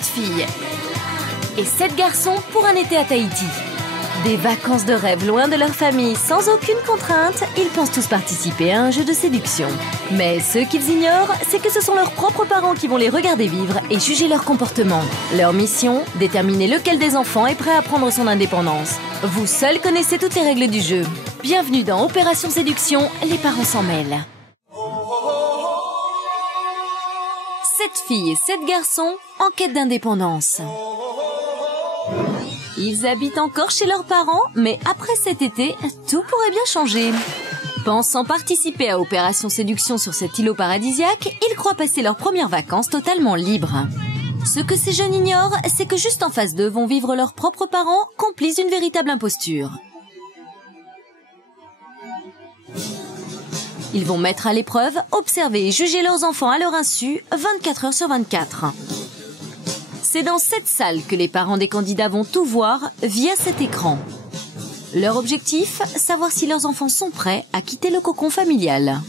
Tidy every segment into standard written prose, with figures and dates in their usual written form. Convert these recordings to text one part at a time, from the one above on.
7 filles et 7 garçons pour un été à Tahiti. Des vacances de rêve loin de leur famille, sans aucune contrainte, ils pensent tous participer à un jeu de séduction. Mais ce qu'ils ignorent, c'est que ce sont leurs propres parents qui vont les regarder vivre et juger leur comportement. Leur mission, déterminer lequel des enfants est prêt à prendre son indépendance. Vous seuls connaissez toutes les règles du jeu. Bienvenue dans Opération Séduction, les parents s'en mêlent. 7 filles et 7 garçons en quête d'indépendance. Ils habitent encore chez leurs parents, mais après cet été, tout pourrait bien changer. Pensant participer à Opération Séduction sur cet îlot paradisiaque, ils croient passer leurs premières vacances totalement libres. Ce que ces jeunes ignorent, c'est que juste en face d'eux vont vivre leurs propres parents, complices d'une véritable imposture. Ils vont mettre à l'épreuve, observer et juger leurs enfants à leur insu, 24 heures sur 24. C'est dans cette salle que les parents des candidats vont tout voir via cet écran. Leur objectif, savoir si leurs enfants sont prêts à quitter le cocon familial.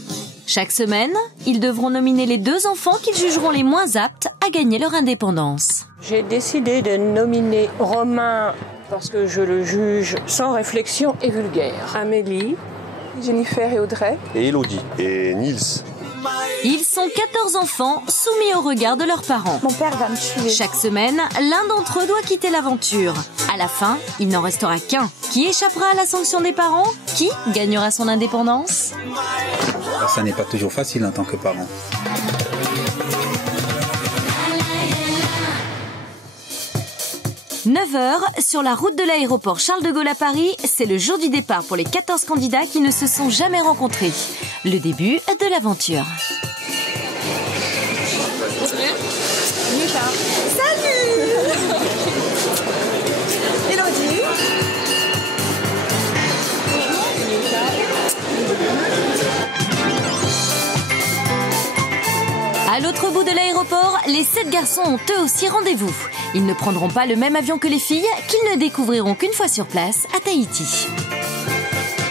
Chaque semaine, ils devront nominer les 2 enfants qu'ils jugeront les moins aptes à gagner leur indépendance. J'ai décidé de nominer Romain parce que je le juge sans réflexion et vulgaire. Amélie, Jennifer et Audrey. Et Elodie. Et Nils. Ils sont 14 enfants soumis au regard de leurs parents. Mon père va me tuer. Chaque semaine, l'un d'entre eux doit quitter l'aventure. À la fin, il n'en restera qu'un. Qui échappera à la sanction des parents? Qui gagnera son indépendance? Ça n'est pas toujours facile en tant que parent. « 9h, sur la route de l'aéroport Charles de Gaulle à Paris, c'est le jour du départ pour les 14 candidats qui ne se sont jamais rencontrés. Le début de l'aventure. Salut Elodie. À l'autre bout de l'aéroport, les 7 garçons ont eux aussi rendez-vous. Ils ne prendront pas le même avion que les filles, qu'ils ne découvriront qu'une fois sur place, à Tahiti.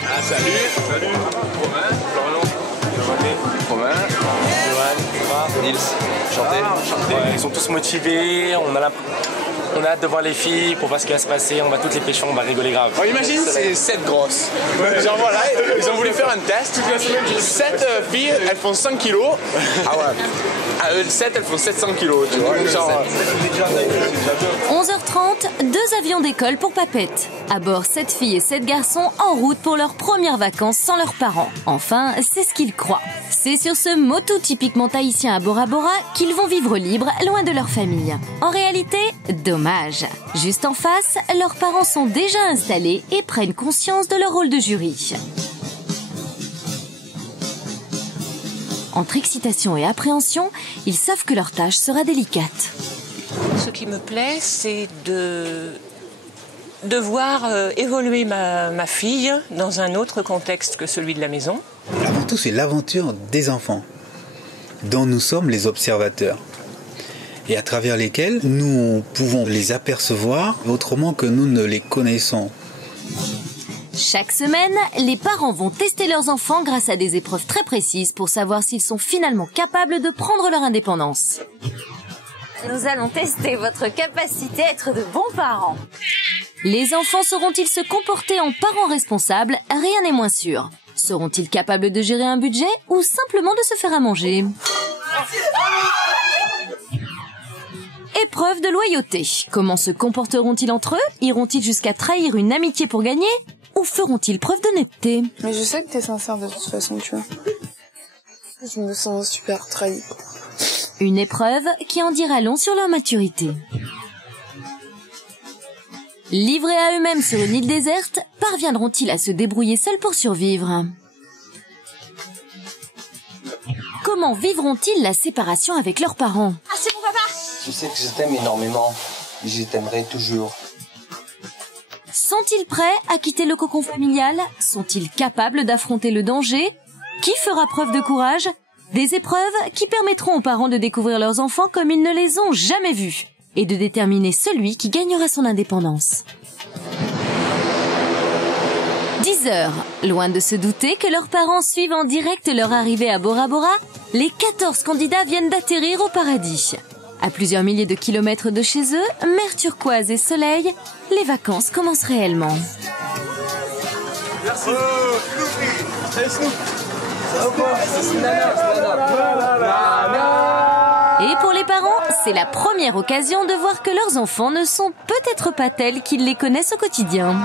Ah, salut. Salut. Romain. Romain. Johan. Nils. Enchanté. Ouais, ils sont tous motivés, on a hâte de voir les filles pour voir ce qui va se passer, on va toutes les pêcher, on va rigoler grave. Alors, imagine, c'est 7 grosses. Genre voilà, ils ont voulu faire un test. 7 filles, elles font 5 kilos. Ah ouais. À eux, 7, elles font 700 kilos, tu vois. Genre... 11h30, 2 avions d'école pour Papette. À bord, 7 filles et 7 garçons en route pour leurs premières vacances sans leurs parents. Enfin, c'est ce qu'ils croient. C'est sur ce motu typiquement tahitien à Bora Bora qu'ils vont vivre libres, loin de leur famille. En réalité, dommage. Juste en face, leurs parents sont déjà installés et prennent conscience de leur rôle de jury. Entre excitation et appréhension, ils savent que leur tâche sera délicate. Ce qui me plaît, c'est de voir évoluer ma fille dans un autre contexte que celui de la maison. Avant tout, c'est l'aventure des enfants, dont nous sommes les observateurs, et à travers lesquels nous pouvons les apercevoir autrement que nous ne les connaissons. Chaque semaine, les parents vont tester leurs enfants grâce à des épreuves très précises pour savoir s'ils sont finalement capables de prendre leur indépendance. Nous allons tester votre capacité à être de bons parents. Les enfants sauront-ils se comporter en parents responsables? Rien n'est moins sûr. Seront-ils capables de gérer un budget ou simplement de se faire à manger? Épreuve de loyauté. Comment se comporteront-ils entre eux? Iront-ils jusqu'à trahir une amitié pour gagner? Ou feront-ils preuve d'honnêteté? Mais je sais que t'es sincère de toute façon, tu vois. Je me sens super trahie. Une épreuve qui en dira long sur leur maturité. Livrés à eux-mêmes sur une île déserte, parviendront-ils à se débrouiller seuls pour survivre? Comment vivront-ils la séparation avec leurs parents? Ah, c'est mon papa! Je sais que je t'aime énormément, et je t'aimerai toujours. Sont-ils prêts à quitter le cocon familial? Sont-ils capables d'affronter le danger? Qui fera preuve de courage? Des épreuves qui permettront aux parents de découvrir leurs enfants comme ils ne les ont jamais vus et de déterminer celui qui gagnera son indépendance. 10h. Loin de se douter que leurs parents suivent en direct leur arrivée à Bora Bora, les 14 candidats viennent d'atterrir au paradis. À plusieurs milliers de kilomètres de chez eux, mer turquoise et soleil, les vacances commencent réellement. Merci. Et pour les parents, c'est la première occasion de voir que leurs enfants ne sont peut-être pas tels qu'ils les connaissent au quotidien.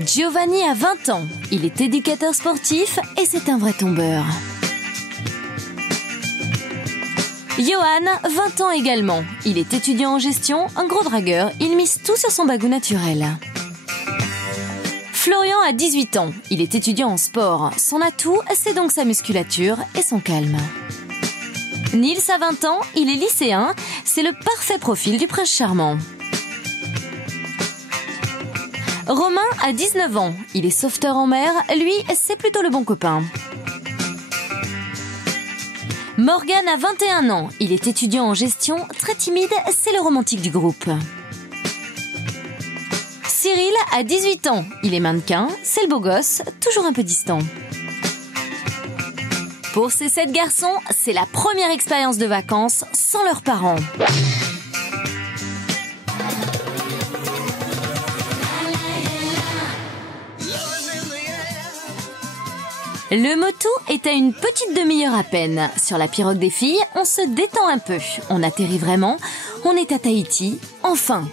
Giovanni a 20 ans, il est éducateur sportif et c'est un vrai tombeur. Johan, 20 ans également, il est étudiant en gestion, un gros dragueur, il mise tout sur son bagou naturel. Florian a 18 ans, il est étudiant en sport, son atout, c'est donc sa musculature et son calme. Nils a 20 ans, il est lycéen, c'est le parfait profil du prince charmant. Romain a 19 ans, il est sauveteur en mer, lui, c'est plutôt le bon copain. Morgan a 21 ans, il est étudiant en gestion, très timide, c'est le romantique du groupe. Cyril a 18 ans, il est mannequin, c'est le beau gosse, toujours un peu distant. Pour ces 7 garçons, c'est la première expérience de vacances sans leurs parents. Le Motu est à une petite demi-heure à peine. Sur la pirogue des filles, on se détend un peu. On atterrit vraiment. On est à Tahiti, enfin.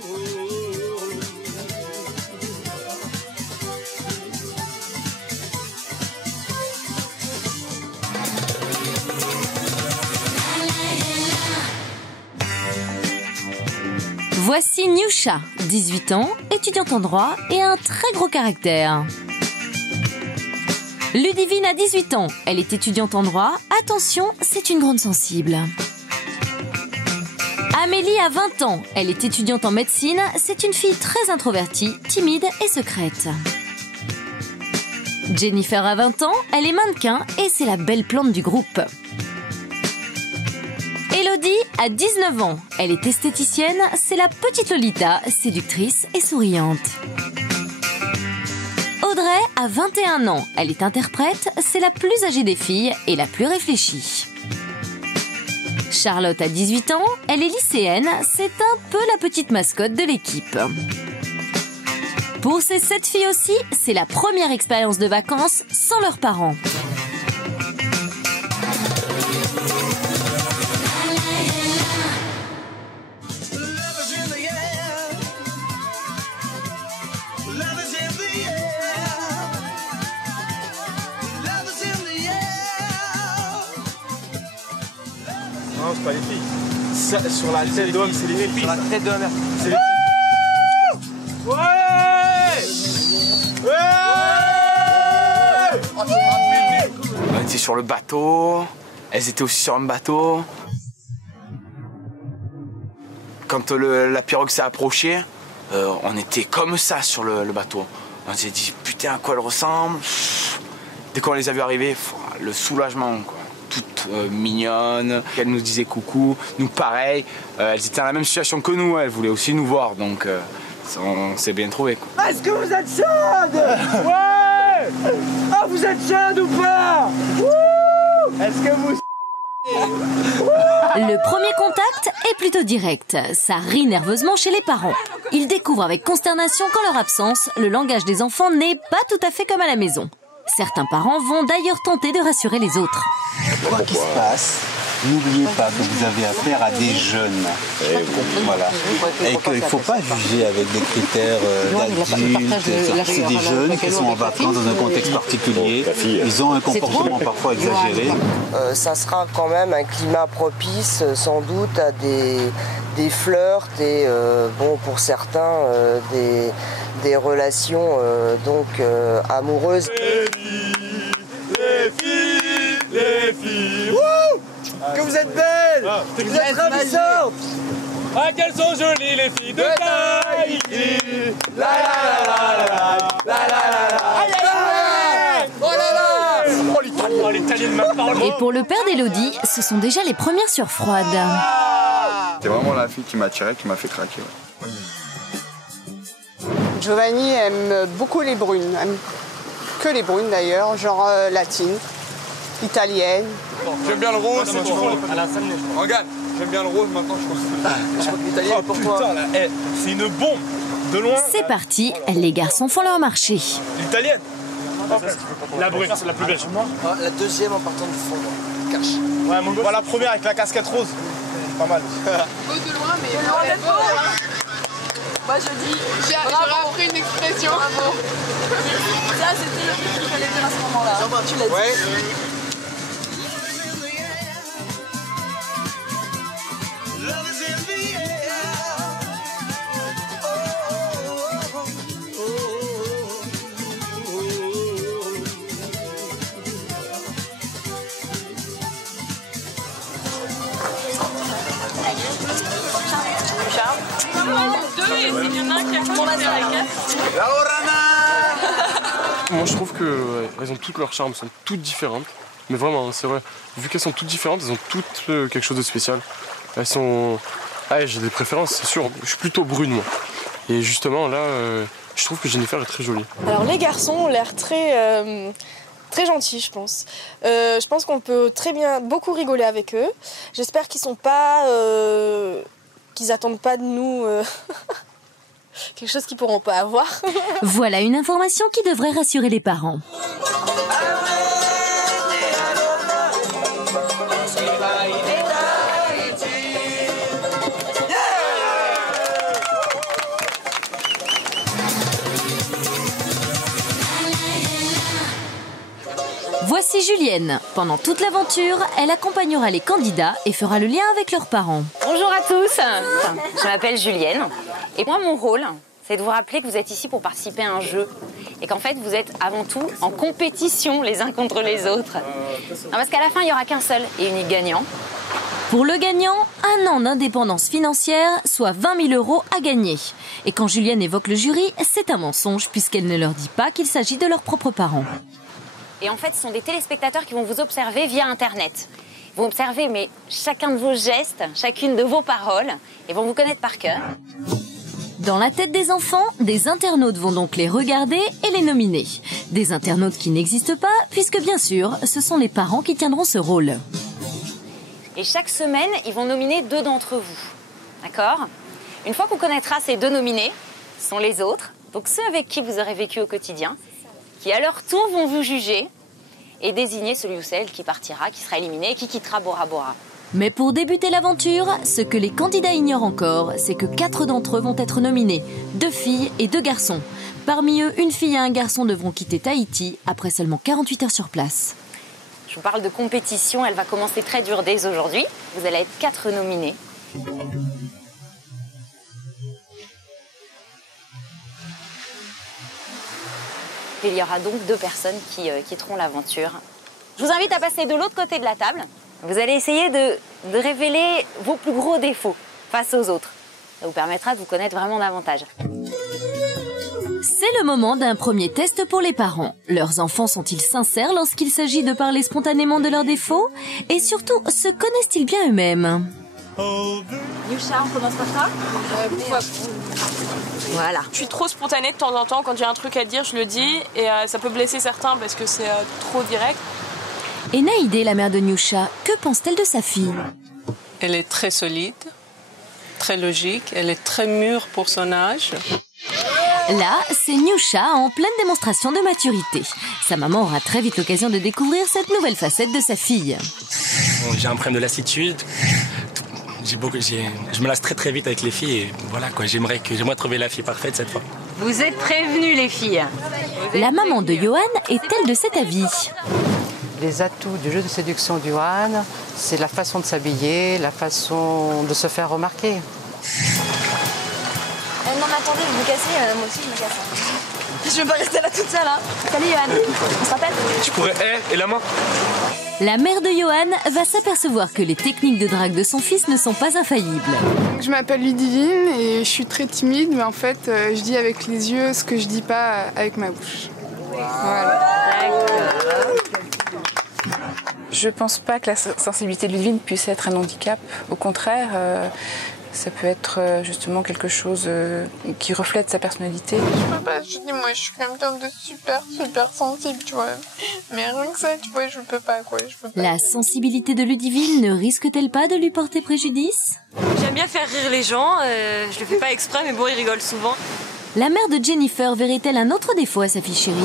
Voici Nyusha, 18 ans, étudiante en droit et un très gros caractère. Ludivine a 18 ans, elle est étudiante en droit. Attention, c'est une grande sensible. Amélie a 20 ans, elle est étudiante en médecine. C'est une fille très introvertie, timide et secrète. Jennifer a 20 ans, elle est mannequin et c'est la belle plante du groupe. Elodie a 19 ans, elle est esthéticienne. C'est la petite Lolita, séductrice et souriante. Audrey a 21 ans, elle est interprète, c'est la plus âgée des filles et la plus réfléchie. Charlotte a 18 ans, elle est lycéenne, c'est un peu la petite mascotte de l'équipe. Pour ces 7 filles aussi, c'est la première expérience de vacances sans leurs parents. Non, c'est pas les filles. Ça, sur la tête d'homme, c'est les filles. Sur la tête de la mère. C'est les filles. Ouais! Ouais! On était sur le bateau. Elles étaient aussi sur un bateau. Quand la pirogue s'est approchée, on était comme ça sur le bateau. On s'est dit, putain, à quoi elle ressemble? Dès qu'on les a vus arriver, le soulagement, quoi. Toutes mignonnes, elles nous disaient coucou, nous pareil, elles étaient dans la même situation que nous, elles voulaient aussi nous voir, donc on s'est bien trouvé. Est-ce que vous êtes chaude? Ouais! Ah, vous êtes chaude ou pas? Est-ce que vous... Le premier contact est plutôt direct. Ça rit nerveusement chez les parents. Ils découvrent avec consternation qu'en leur absence, le langage des enfants n'est pas tout à fait comme à la maison. Certains parents vont d'ailleurs tenter de rassurer les autres. Quoi qu'il se passe, n'oubliez pas que vous avez affaire à des jeunes. Voilà. Et qu'il ne faut pas juger avec des critères d'adultes. C'est des jeunes qui sont en vacances dans un contexte particulier. Ils ont un comportement parfois exagéré. Ça sera quand même un climat propice, sans doute, à des flirts et, bon, pour certains, des relations amoureuses. Les filles, wouh! Que vous êtes belles! Vous êtes ravissantes! Ah, qu'elles sont jolies les filles de Tahiti! La la la la la la la! Oh là là! Oh, l'Italienne m'a parlé! Et pour le père d'Elodie, ce sont déjà les premières sueurs froides. C'est vraiment la fille qui m'a attiré, qui m'a fait craquer. Ouais. Giovanni aime beaucoup les brunes. que les brunes d'ailleurs, genre latines, italiennes. J'aime bien le rose. Regarde, j'aime bien le rose maintenant, je pense. Je crois que l'italien est pour toi. Putain, là, c'est une bombe. De loin. C'est parti, les garçons font leur marché. L'italienne. La brune, c'est la plus belle. La deuxième en partant du fond, cache. Ouais, mon gars. La première avec la casquette rose. Pas mal. Beau de loin, mais de loin d'être beau. Moi je dis, j'aurais appris une expression. Bravo. Ça c'était le truc qu'il fallait dire à ce moment-là. Jean-Marc, tu l'as dit. Ouais. Moi je trouve qu'elles ont toutes leur charme, sont toutes différentes. Mais vraiment, c'est vrai, vu qu'elles sont toutes différentes, elles ont toutes quelque chose de spécial. Elles sont... Ah, j'ai des préférences, c'est sûr. Je suis plutôt brune, moi. Et justement, là, je trouve que Jennifer est très jolie. Alors les garçons ont l'air très gentils, je pense. Je pense qu'on peut beaucoup rigoler avec eux. J'espère qu'ils sont pas... qu'ils attendent pas de nous... quelque chose qu'ils pourront pas avoir. Voilà une information qui devrait rassurer les parents. Voici Julienne. Pendant toute l'aventure, elle accompagnera les candidats et fera le lien avec leurs parents. Bonjour à tous, je m'appelle Julienne. Et moi, mon rôle, c'est de vous rappeler que vous êtes ici pour participer à un jeu. Et qu'en fait, vous êtes avant tout en compétition les uns contre les autres. Non, parce qu'à la fin, il n'y aura qu'un seul et unique gagnant. Pour le gagnant, 1 an d'indépendance financière, soit 20 000 € à gagner. Et quand Julienne évoque le jury, c'est un mensonge puisqu'elle ne leur dit pas qu'il s'agit de leurs propres parents. Et en fait, ce sont des téléspectateurs qui vont vous observer via Internet. Ils vont observer mais chacun de vos gestes, chacune de vos paroles, et vont vous connaître par cœur. Dans la tête des enfants, des internautes vont donc les regarder et les nominer. Des internautes qui n'existent pas, puisque bien sûr, ce sont les parents qui tiendront ce rôle. Et chaque semaine, ils vont nominer 2 d'entre vous. D'accord ? Une fois qu'on connaîtra ces 2 nominés, ce sont les autres, donc ceux avec qui vous aurez vécu au quotidien, qui à leur tour vont vous juger et désigner celui ou celle qui partira, qui sera éliminé et qui quittera Bora Bora. Mais pour débuter l'aventure, ce que les candidats ignorent encore, c'est que 4 d'entre eux vont être nominés, 2 filles et 2 garçons. Parmi eux, une fille et un garçon devront quitter Tahiti après seulement 48 heures sur place. Je vous parle de compétition, elle va commencer très dure dès aujourd'hui. Vous allez être 4 nominés. Il y aura donc 2 personnes qui quitteront l'aventure. Je vous invite à passer de l'autre côté de la table. Vous allez essayer de révéler vos plus gros défauts face aux autres. Ça vous permettra de vous connaître vraiment davantage. C'est le moment d'un premier test pour les parents. Leurs enfants sont-ils sincères lorsqu'il s'agit de parler spontanément de leurs défauts? Et surtout, se connaissent-ils bien eux-mêmes? Yusha, on commence par toi? Voilà. Je suis trop spontanée de temps en temps. Quand j'ai un truc à dire, je le dis. Et ça peut blesser certains parce que c'est trop direct. Et Naïdé, la mère de Nyusha, que pense-t-elle de sa fille? Elle est très solide, très logique. Elle est très mûre pour son âge. Là, c'est Nyusha en pleine démonstration de maturité. Sa maman aura très vite l'occasion de découvrir cette nouvelle facette de sa fille. J'ai un problème de lassitude. Je me lasse très vite avec les filles et voilà quoi, j'aimerais trouver la fille parfaite cette fois. Vous êtes prévenus les filles. La maman de Johan est-elle de cet avis? Les atouts du jeu de séduction de Johan, c'est la façon de s'habiller, la façon de se faire remarquer. Non mais attendez, vous me cassez, moi aussi je me casse. Je veux pas rester là toute seule. Salut Johan, on se rappelle? Tu pourrais et la main? La mère de Johan va s'apercevoir que les techniques de drague de son fils ne sont pas infaillibles. Je m'appelle Ludivine et je suis très timide, mais en fait, je dis avec les yeux ce que je dis pas avec ma bouche. Voilà. Je pense pas que la sensibilité de Ludivine puisse être un handicap. Au contraire, Ça peut être justement quelque chose qui reflète sa personnalité. Je peux pas, je dis moi je suis quelqu'un de super sensible, tu vois. Mais rien que ça, tu vois, je peux pas quoi. Je peux pas. La sensibilité de Ludivine ne risque-t-elle pas de lui porter préjudice? J'aime bien faire rire les gens, je le fais pas exprès mais bon ils rigolent souvent. La mère de Jennifer verrait-elle un autre défaut à sa fille chérie?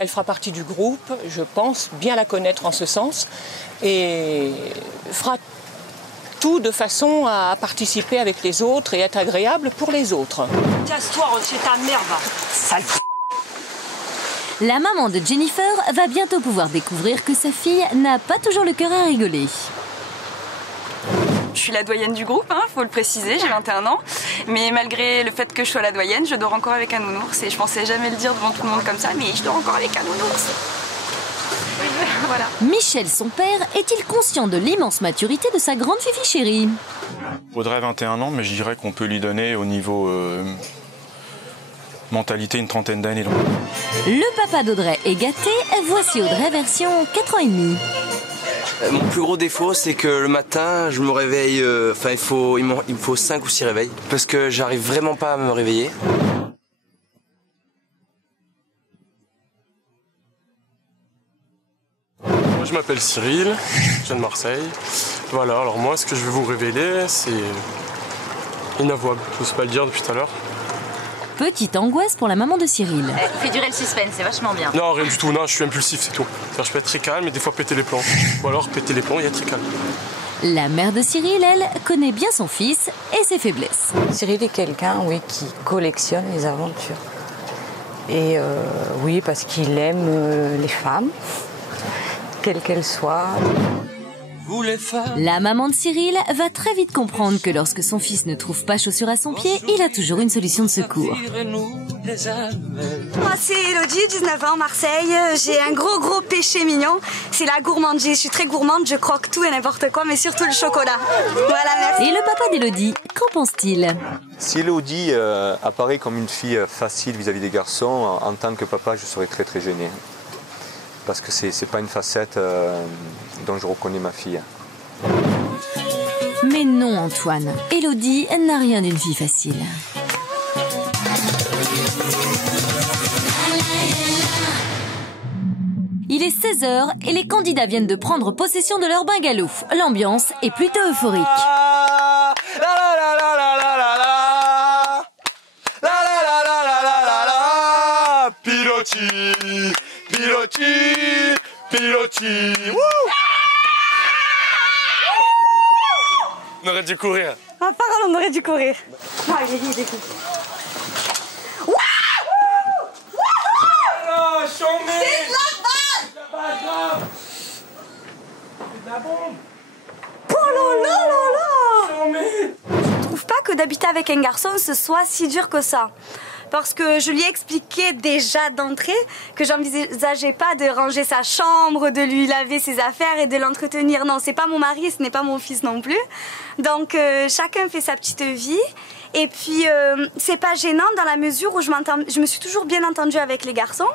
Elle fera partie du groupe, je pense bien la connaître en ce sens, et fera tout de façon à participer avec les autres et être agréable pour les autres. Casse-toi, rentre chez ta mère, va. Sale. La maman de Jennifer va bientôt pouvoir découvrir que sa fille n'a pas toujours le cœur à rigoler. Je suis la doyenne du groupe, faut le préciser, j'ai 21 ans. Mais malgré le fait que je sois la doyenne, je dors encore avec un nounours. Et je pensais jamais le dire devant tout le monde comme ça, mais je dors encore avec un nounours. Voilà. Michel, son père, est-il conscient de l'immense maturité de sa grande fifi chérie? Audrey a 21 ans, mais je dirais qu'on peut lui donner au niveau mentalité une trentaine d'années. Le papa d'Audrey est gâté, voici Audrey version 4 ans et demi. Mon plus gros défaut, c'est que le matin, je me réveille, il me faut 5 ou 6 réveils, parce que j'arrive vraiment pas à me réveiller. Moi je m'appelle Cyril, je viens de Marseille. Voilà, alors moi ce que je vais vous révéler, c'est inavouable. Je n'ose pas le dire depuis tout à l'heure. Petite angoisse pour la maman de Cyril. Il fait durer le suspense, c'est vachement bien. Non, rien du tout, non, je suis impulsif, c'est tout. Je peux être très calme et des fois péter les plombs. Ou alors péter les plombs et être très calme. La mère de Cyril, elle, connaît bien son fils et ses faiblesses. Cyril est quelqu'un, oui, qui collectionne les aventures. Et oui, parce qu'il aime les femmes, quelles qu'elles soient. La maman de Cyril va très vite comprendre que lorsque son fils ne trouve pas chaussure à son pied, il a toujours une solution de secours. Moi c'est Elodie, 19 ans, Marseille. J'ai un gros péché mignon, c'est la gourmandise. Je suis très gourmande, je croque tout et n'importe quoi, mais surtout le chocolat. Voilà, merci. Et le papa d'Elodie, qu'en pense-t-il? Si Elodie apparaît comme une fille facile vis-à-vis des garçons, en tant que papa, je serais très gêné. Parce que c'est pas une facette dont je reconnais ma fille. Mais non, Antoine. Elodie n'a rien d'une fille facile. Il est 16h et les candidats viennent de prendre possession de leur bungalow. L'ambiance est plutôt euphorique. Piloti. On aurait dû courir. En parole, on aurait dû courir. Non, il est dit, écoute. C'est de la bombe. Oh là là là là. Je trouve pas que d'habiter avec un garçon, ce soit si dur que ça. Parce que je lui ai expliqué déjà d'entrée que j'envisageais pas de ranger sa chambre, de lui laver ses affaires et de l'entretenir. Non, c'est pas mon mari, ce n'est pas mon fils non plus. Donc chacun fait sa petite vie. Et puis c'est pas gênant dans la mesure où je me suis toujours bien entendue avec les garçons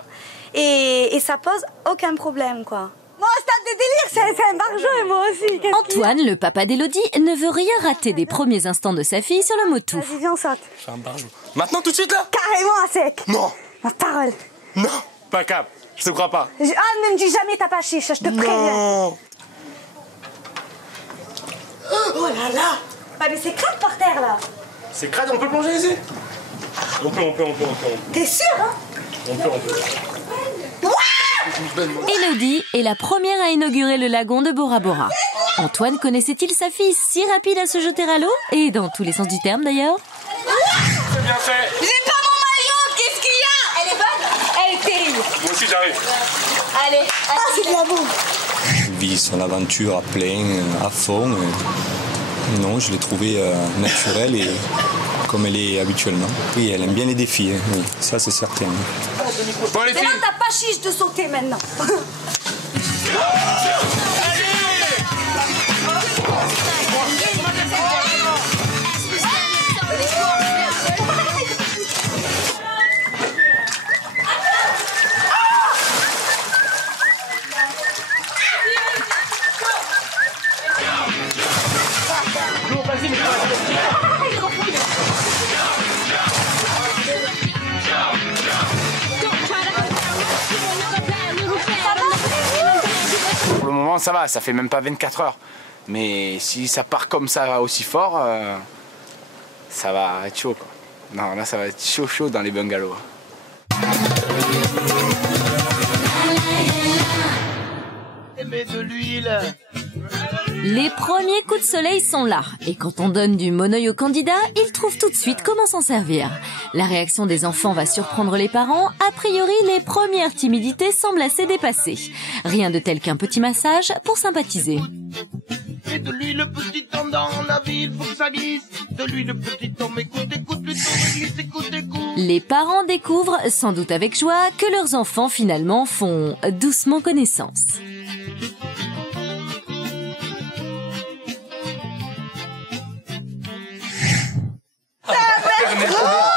et ça pose aucun problème, quoi. Moi, stade de délire, c'est un barjot et moi aussi. Antoine, le papa d'Elodie, ne veut rien rater des premiers instants de sa fille sur le motou. Vas-y, viens, on saute. Je fais un barjot. Maintenant, tout de suite, là? Carrément à sec. Non. Ma parole. Non, pas cap. Je te crois pas. Ah, ne me dis jamais t'as pas chiche, je te préviens. Non. Oh là là. Ah, mais c'est crade par terre, là. C'est crade, on peut plonger ici? On peut. T'es sûr, hein? On peut. Elodie est la première à inaugurer le lagon de Bora Bora. Antoine connaissait-il sa fille si rapide à se jeter à l'eau? Et dans tous les sens du terme d'ailleurs. C'est bien fait. J'ai pas mon maillot, qu'est-ce qu'il y a? Elle est bonne? Elle est terrible. Moi aussi j'arrive. Allez, c'est de la bombe. Elle vit son aventure à plein, à fond. Non, je l'ai trouvée naturelle et comme elle est habituellement. Oui, elle aime bien les défis, hein. Oui, ça c'est certain. Bon, les filles. Mais là, t'as pas chiche de sauter maintenant. ça va, ça fait même pas 24 heures. Mais si ça part comme ça aussi fort, ça va être chaud, quoi. Non, là, ça va être chaud dans les bungalows. De l'huile. Les premiers coups de soleil sont là. Et quand on donne du monoeil au candidat, ils trouvent tout de suite comment s'en servir. La réaction des enfants va surprendre les parents. A priori, les premières timidités semblent assez dépassées. Rien de tel qu'un petit massage pour sympathiser. Et de l'huile, petit homme dans la ville, faut que ça glisse. De l'huile, petit homme, écoute, plutôt, glisse, écoute. Les parents découvrent, sans doute avec joie, que leurs enfants finalement font doucement connaissance.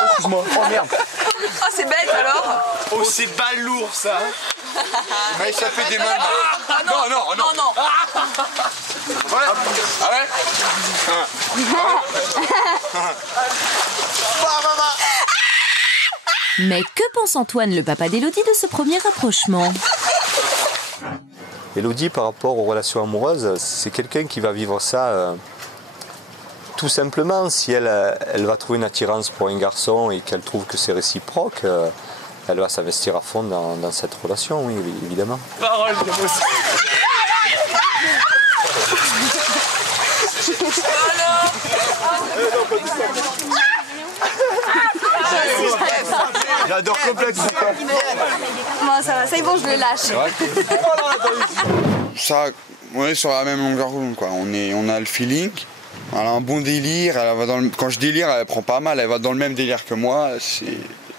Excuse-moi, oh merde. Oh, c'est bête alors. Oh, c'est balourd ça. Il m'a échappé des mains. Ah non. Voilà. Ah ouais. Mais que pense Antoine, le papa d'Élodie, de ce premier rapprochement? Élodie, par rapport aux relations amoureuses, c'est quelqu'un qui va vivre ça tout simplement. Si elle va trouver une attirance pour un garçon et qu'elle trouve que c'est réciproque, elle va s'investir à fond dans cette relation, oui, évidemment. Parole de Moussa. J'adore complètement. Bon, ça va, ça y est, bon, je le lâche. Ça, on est sur la même longueur d'onde, quoi. On a le feeling, elle a un bon délire. Elle va quand je délire, elle prend pas mal, elle va dans le même délire que moi.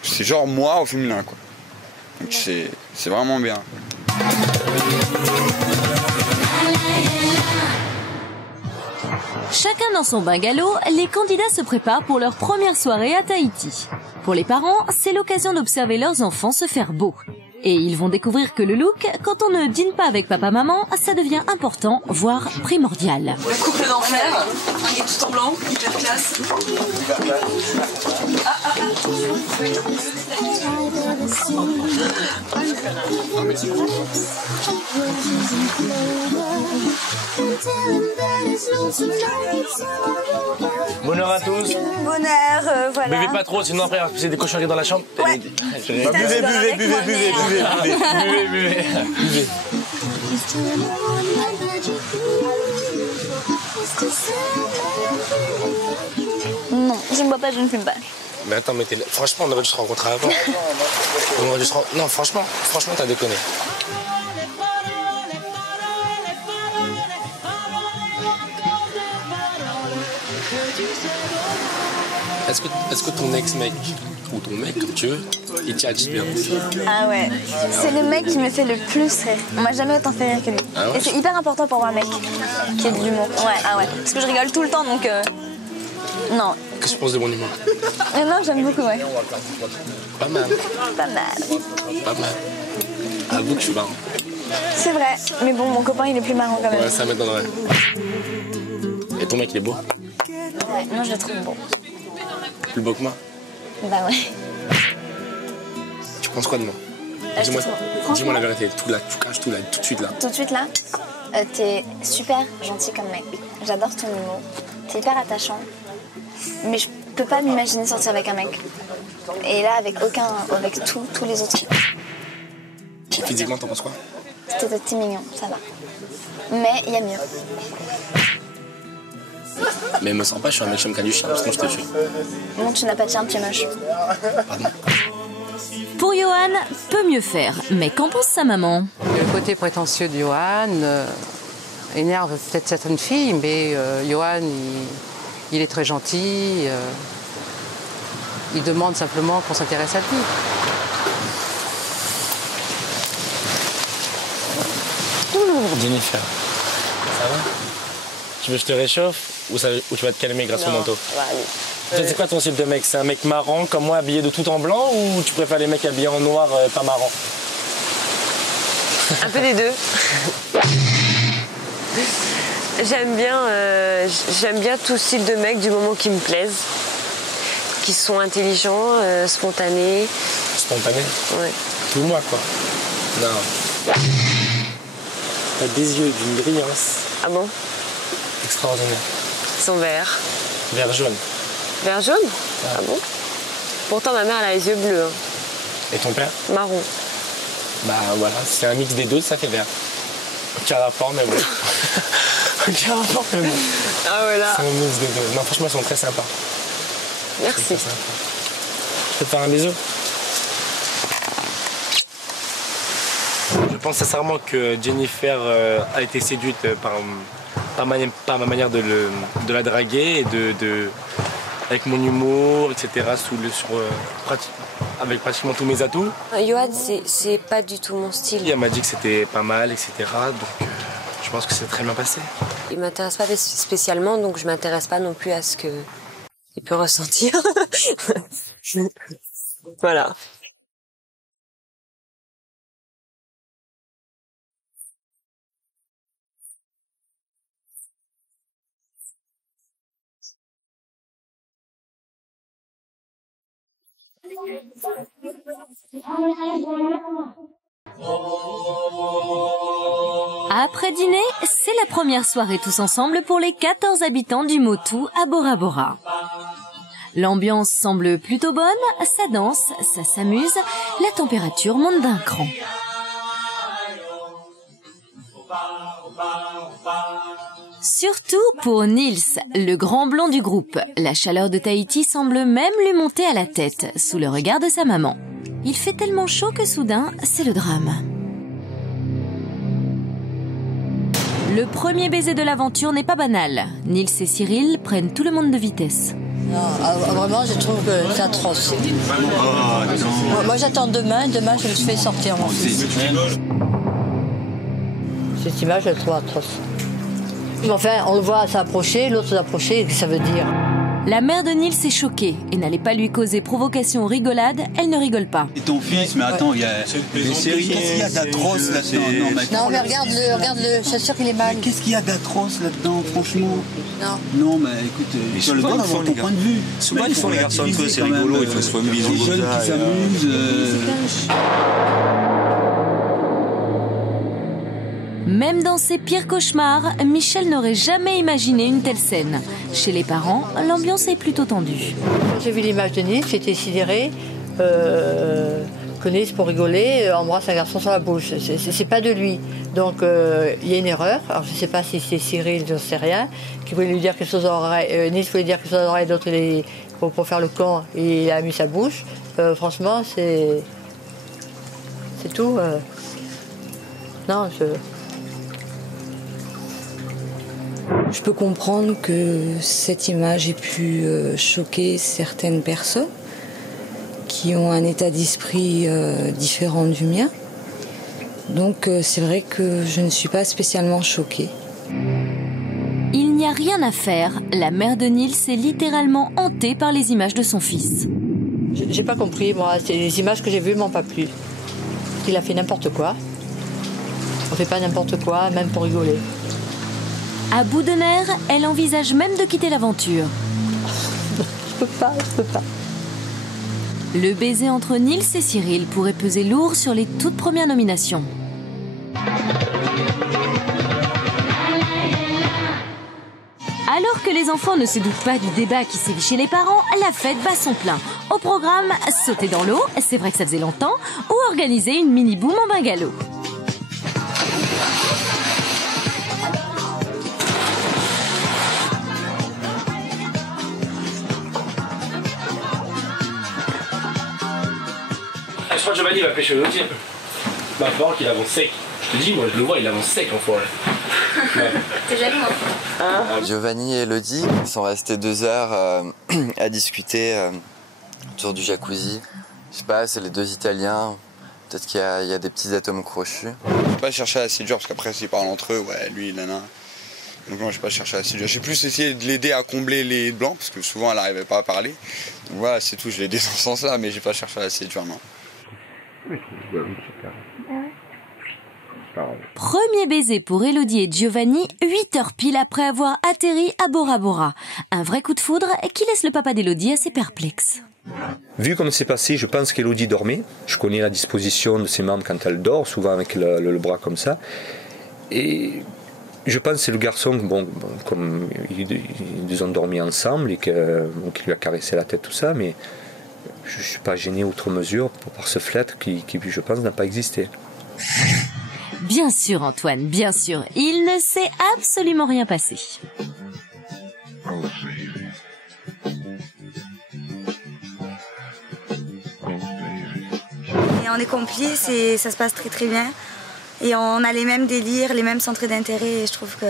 C'est genre moi au féminin, quoi. Donc c'est vraiment bien. Chacun dans son bungalow, les candidats se préparent pour leur première soirée à Tahiti. Pour les parents, c'est l'occasion d'observer leurs enfants se faire beau. Et ils vont découvrir que le look, quand on ne dîne pas avec papa-maman, ça devient important, voire primordial. Le couple d'enfer, un gars tout en blanc, hyper classe. Bonheur à tous. Bonheur, voilà. Buvez pas trop, sinon après il va se passer des cochonneries dans la chambre. Ouais. Buvez. Non, je ne bois pas, je ne fume pas. Mais attends, mais franchement, on aurait dû se rencontrer avant. Non, franchement, t'as déconné. Est-ce que ton ex-mec, ou ton mec, comme tu veux, il t'y agite bien? Ah ouais, c'est le mec qui me fait le plus rire. On m'a jamais autant fait rire que lui. Ah ouais? Et c'est hyper important pour moi, un mec qui ait de l'humour. Ouais, ah ouais. Parce que je rigole tout le temps, donc... Non. Qu'est-ce que tu penses de mon humour? Non, j'aime beaucoup, ouais. Pas mal. Pas mal. Avoue que je suis marrant. C'est vrai, mais bon, mon copain, il est plus marrant quand même. Ouais, ça m'étonnerait. Et ton mec, il est beau? Ouais, non, je le trouve beau. Plus beau que moi? Bah ouais. Tu penses quoi de moi? Dis-moi la vérité, tout là, tu caches tout là, tout de suite là. Tout de suite là, t'es super gentil comme mec. J'adore ton humour. T'es hyper attachant. Mais je peux pas m'imaginer sortir avec un mec. Et là, avec tous les autres. Physiquement, t'en penses quoi? T'es mignon, ça va. Mais il y a mieux. Mais me sens pas, je suis un mec qui a du chien, sinon je te tue. Non, tu n'as pas de chien, tu es moche. Pardon. Pour Johan, peut mieux faire. Mais qu'en pense sa maman? Le côté prétentieux de Johan énerve peut-être certaines filles, mais Johan, il est très gentil. Il demande simplement qu'on s'intéresse à lui. Jennifer, ça va? Tu veux que je te réchauffe ou tu vas te calmer grâce au manteau? C'est quoi ton style de mec? C'est un mec marrant comme moi, habillé de tout en blanc, ou tu préfères les mecs habillés en noir, pas marrants? Un peu des deux. J'aime bien tout style de mec du moment qui me plaisent, qui sont intelligents, spontanés. Spontanés? Ouais. Tout moi, quoi. Non. T'as des yeux d'une brillance. Ah bon? Extraordinaire. Ils sont verts. Vert jaune. Vert jaune? Ouais. Ah bon? Pourtant, ma mère, elle a les yeux bleus. Hein. Et ton père? Marron. Bah voilà, c'est un mix des deux, ça fait vert. Aucun rapport, mais bon. Aucun rapport, mais bon. Ah ouais, là. C'est un mix des deux. Non, franchement, ils sont très sympas. Merci. Très sympas. Je peux te faire un bisou? Je pense sincèrement que Jennifer a été séduite par ma manière de la draguer et avec mon humour, etc. Avec pratiquement tous mes atouts. Johan, c'est pas du tout mon style. Elle m'a dit que c'était pas mal, etc. Donc je pense que c'est très bien passé. Il m'intéresse pas spécialement, donc je m'intéresse pas non plus à ce qu'il peut ressentir. Voilà. Après dîner, c'est la première soirée tous ensemble pour les 14 habitants du Motu à Bora Bora. L'ambiance semble plutôt bonne, ça danse, ça s'amuse, la température monte d'un cran. Surtout pour Nils, le grand blond du groupe. La chaleur de Tahiti semble même lui monter à la tête, sous le regard de sa maman. Il fait tellement chaud que soudain, c'est le drame. Le premier baiser de l'aventure n'est pas banal. Nils et Cyril prennent tout le monde de vitesse. Non, vraiment, je trouve que c'est atroce. Moi, j'attends demain, je me fais sortir mon fils. Cette image, je la trouve atroce. Mais enfin, on le voit s'approcher, l'autre s'approcher, qu'est-ce que ça veut dire? La mère de Nils est choquée et n'allait pas lui causer provocation ou rigolade, elle ne rigole pas. Et ton fils, mais attends, il y a des séries. Qu'est-ce qu'il y a d'atroce là-dedans? Non, mais regarde-le, je suis sûr qu'il est mal. Qu'est-ce qu'il y a d'atroce là-dedans, franchement? Non. Non, mais écoute, tu le donnes dans ton point de vue. Souvent, ils font les garçons entre eux, c'est rigolo, il faut se faire un bisou. Les jeunes qui s'amusent. Même dans ses pires cauchemars, Michel n'aurait jamais imaginé une telle scène. Chez les parents, l'ambiance est plutôt tendue. Quand j'ai vu l'image de Nils, j'étais sidérée que Nils, pour rigoler, embrasse un garçon sur la bouche. C'est pas de lui. Donc il y a une erreur. Alors je ne sais pas si c'est Cyril, je ne sais rien, qui voulait lui dire quelque chose à l'oreille. Nils voulait dire quelque chose à l'oreille, d'autres pour faire le con, il a mis sa bouche. Franchement, c'est tout. Non, Je peux comprendre que cette image ait pu choquer certaines personnes qui ont un état d'esprit différent du mien. Donc c'est vrai que je ne suis pas spécialement choquée. Il n'y a rien à faire. La mère de Nils est littéralement hantée par les images de son fils. J'ai pas compris, moi. Les images que j'ai vues m'ont pas plu. Il a fait n'importe quoi. On fait pas n'importe quoi, même pour rigoler. À bout de nerfs, elle envisage même de quitter l'aventure. Je peux pas. Le baiser entre Nils et Cyril pourrait peser lourd sur les toutes premières nominations. Alors que les enfants ne se doutent pas du débat qui sévit chez les parents, la fête bat son plein. Au programme, sauter dans l'eau, c'est vrai que ça faisait longtemps, ou organiser une mini-boom en bungalow. Je crois que Giovanni va pêcher l'autre. Ma porte, il avance sec. Je te dis, moi je le vois, il avance sec en forêt. T'es jaloux, hein? Giovanni et Elodie sont restés 2 heures à discuter autour du jacuzzi. Je sais pas, c'est les 2 Italiens. Peut-être qu'il y a des petits atomes crochus. Je vais pas chercher à la séduire parce qu'après s'ils parlent entre eux, ouais, lui il en a. Donc moi je vais pas chercher à la séduire. J'ai plus essayé de l'aider à combler les blancs parce que souvent elle n'arrivait pas à parler. Donc voilà, c'est tout, je l'ai aidé dans ce sens-là, mais j'ai pas cherché à la séduire, non. Premier baiser pour Elodie et Giovanni, 8 heures pile après avoir atterri à Bora Bora. Un vrai coup de foudre qui laisse le papa d'Elodie assez perplexe. Vu comme c'est passé, je pense qu'Elodie dormait. Je connais la disposition de ses membres quand elle dort, souvent avec le bras comme ça. Et je pense que c'est le garçon, comme ils ont dormi ensemble et qu'il lui a caressé la tête, tout ça, mais je ne suis pas gêné outre mesure par ce flirt qui, je pense, n'a pas existé. Bien sûr, Antoine, bien sûr. Il ne s'est absolument rien passé. Et on est complices et ça se passe très très bien. Et on a les mêmes délires, les mêmes centres d'intérêt et je trouve que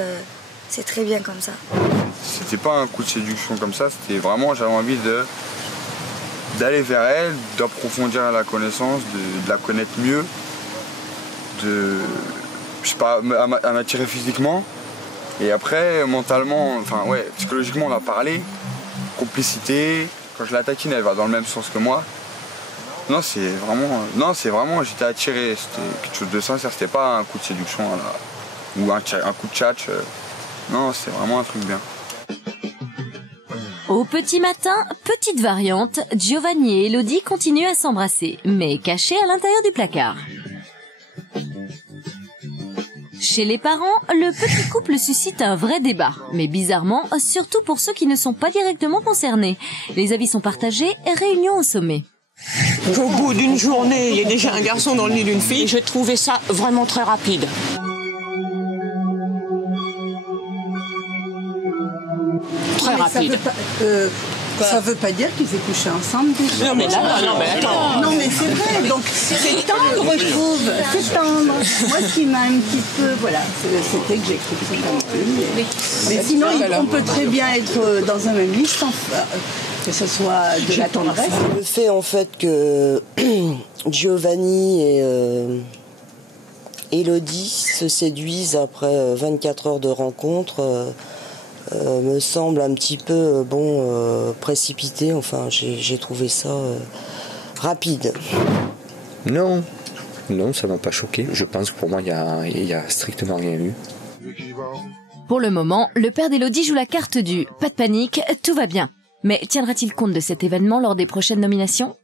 c'est très bien comme ça. C'était pas un coup de séduction comme ça, c'était vraiment, j'avais envie d'aller vers elle, d'approfondir la connaissance, de la connaître mieux, je sais pas, à m'attirer physiquement. Et après, mentalement, enfin ouais, psychologiquement on a parlé, complicité, quand je la taquine elle va dans le même sens que moi. Non, c'est vraiment, j'étais attiré, c'était quelque chose de sincère, c'était pas un coup de séduction ou un coup de tchatch. Non, c'est vraiment un truc bien. Au petit matin, petite variante, Giovanni et Elodie continuent à s'embrasser, mais cachés à l'intérieur du placard. Chez les parents, le petit couple suscite un vrai débat, mais bizarrement, surtout pour ceux qui ne sont pas directement concernés. Les avis sont partagés, réunion au sommet. Au bout d'une journée, il y a déjà un garçon dans le lit d'une fille. Je trouvais ça vraiment très rapide. Très rapide. Ça veut pas dire qu'ils aient couché ensemble déjà. Non mais là, non mais attends. Non mais c'est vrai, donc c'est tendre je trouve, c'est tendre. Moi ce qui m'a un petit peu, voilà, c'était que j'ai cru que c'était un peu. Mais sinon on peut très bien être dans un même lit sans que ce soit de la tendresse. Le fait en fait que Giovanni et Elodie se séduisent après 24 heures de rencontre me semble un petit peu précipité. Enfin, j'ai trouvé ça rapide. Non, ça m'a pas choqué. Je pense que pour moi, il y a strictement rien eu. Pour le moment, le père d'Elodie joue la carte du « pas de panique, tout va bien ». Mais tiendra-t-il compte de cet événement lors des prochaines nominations ?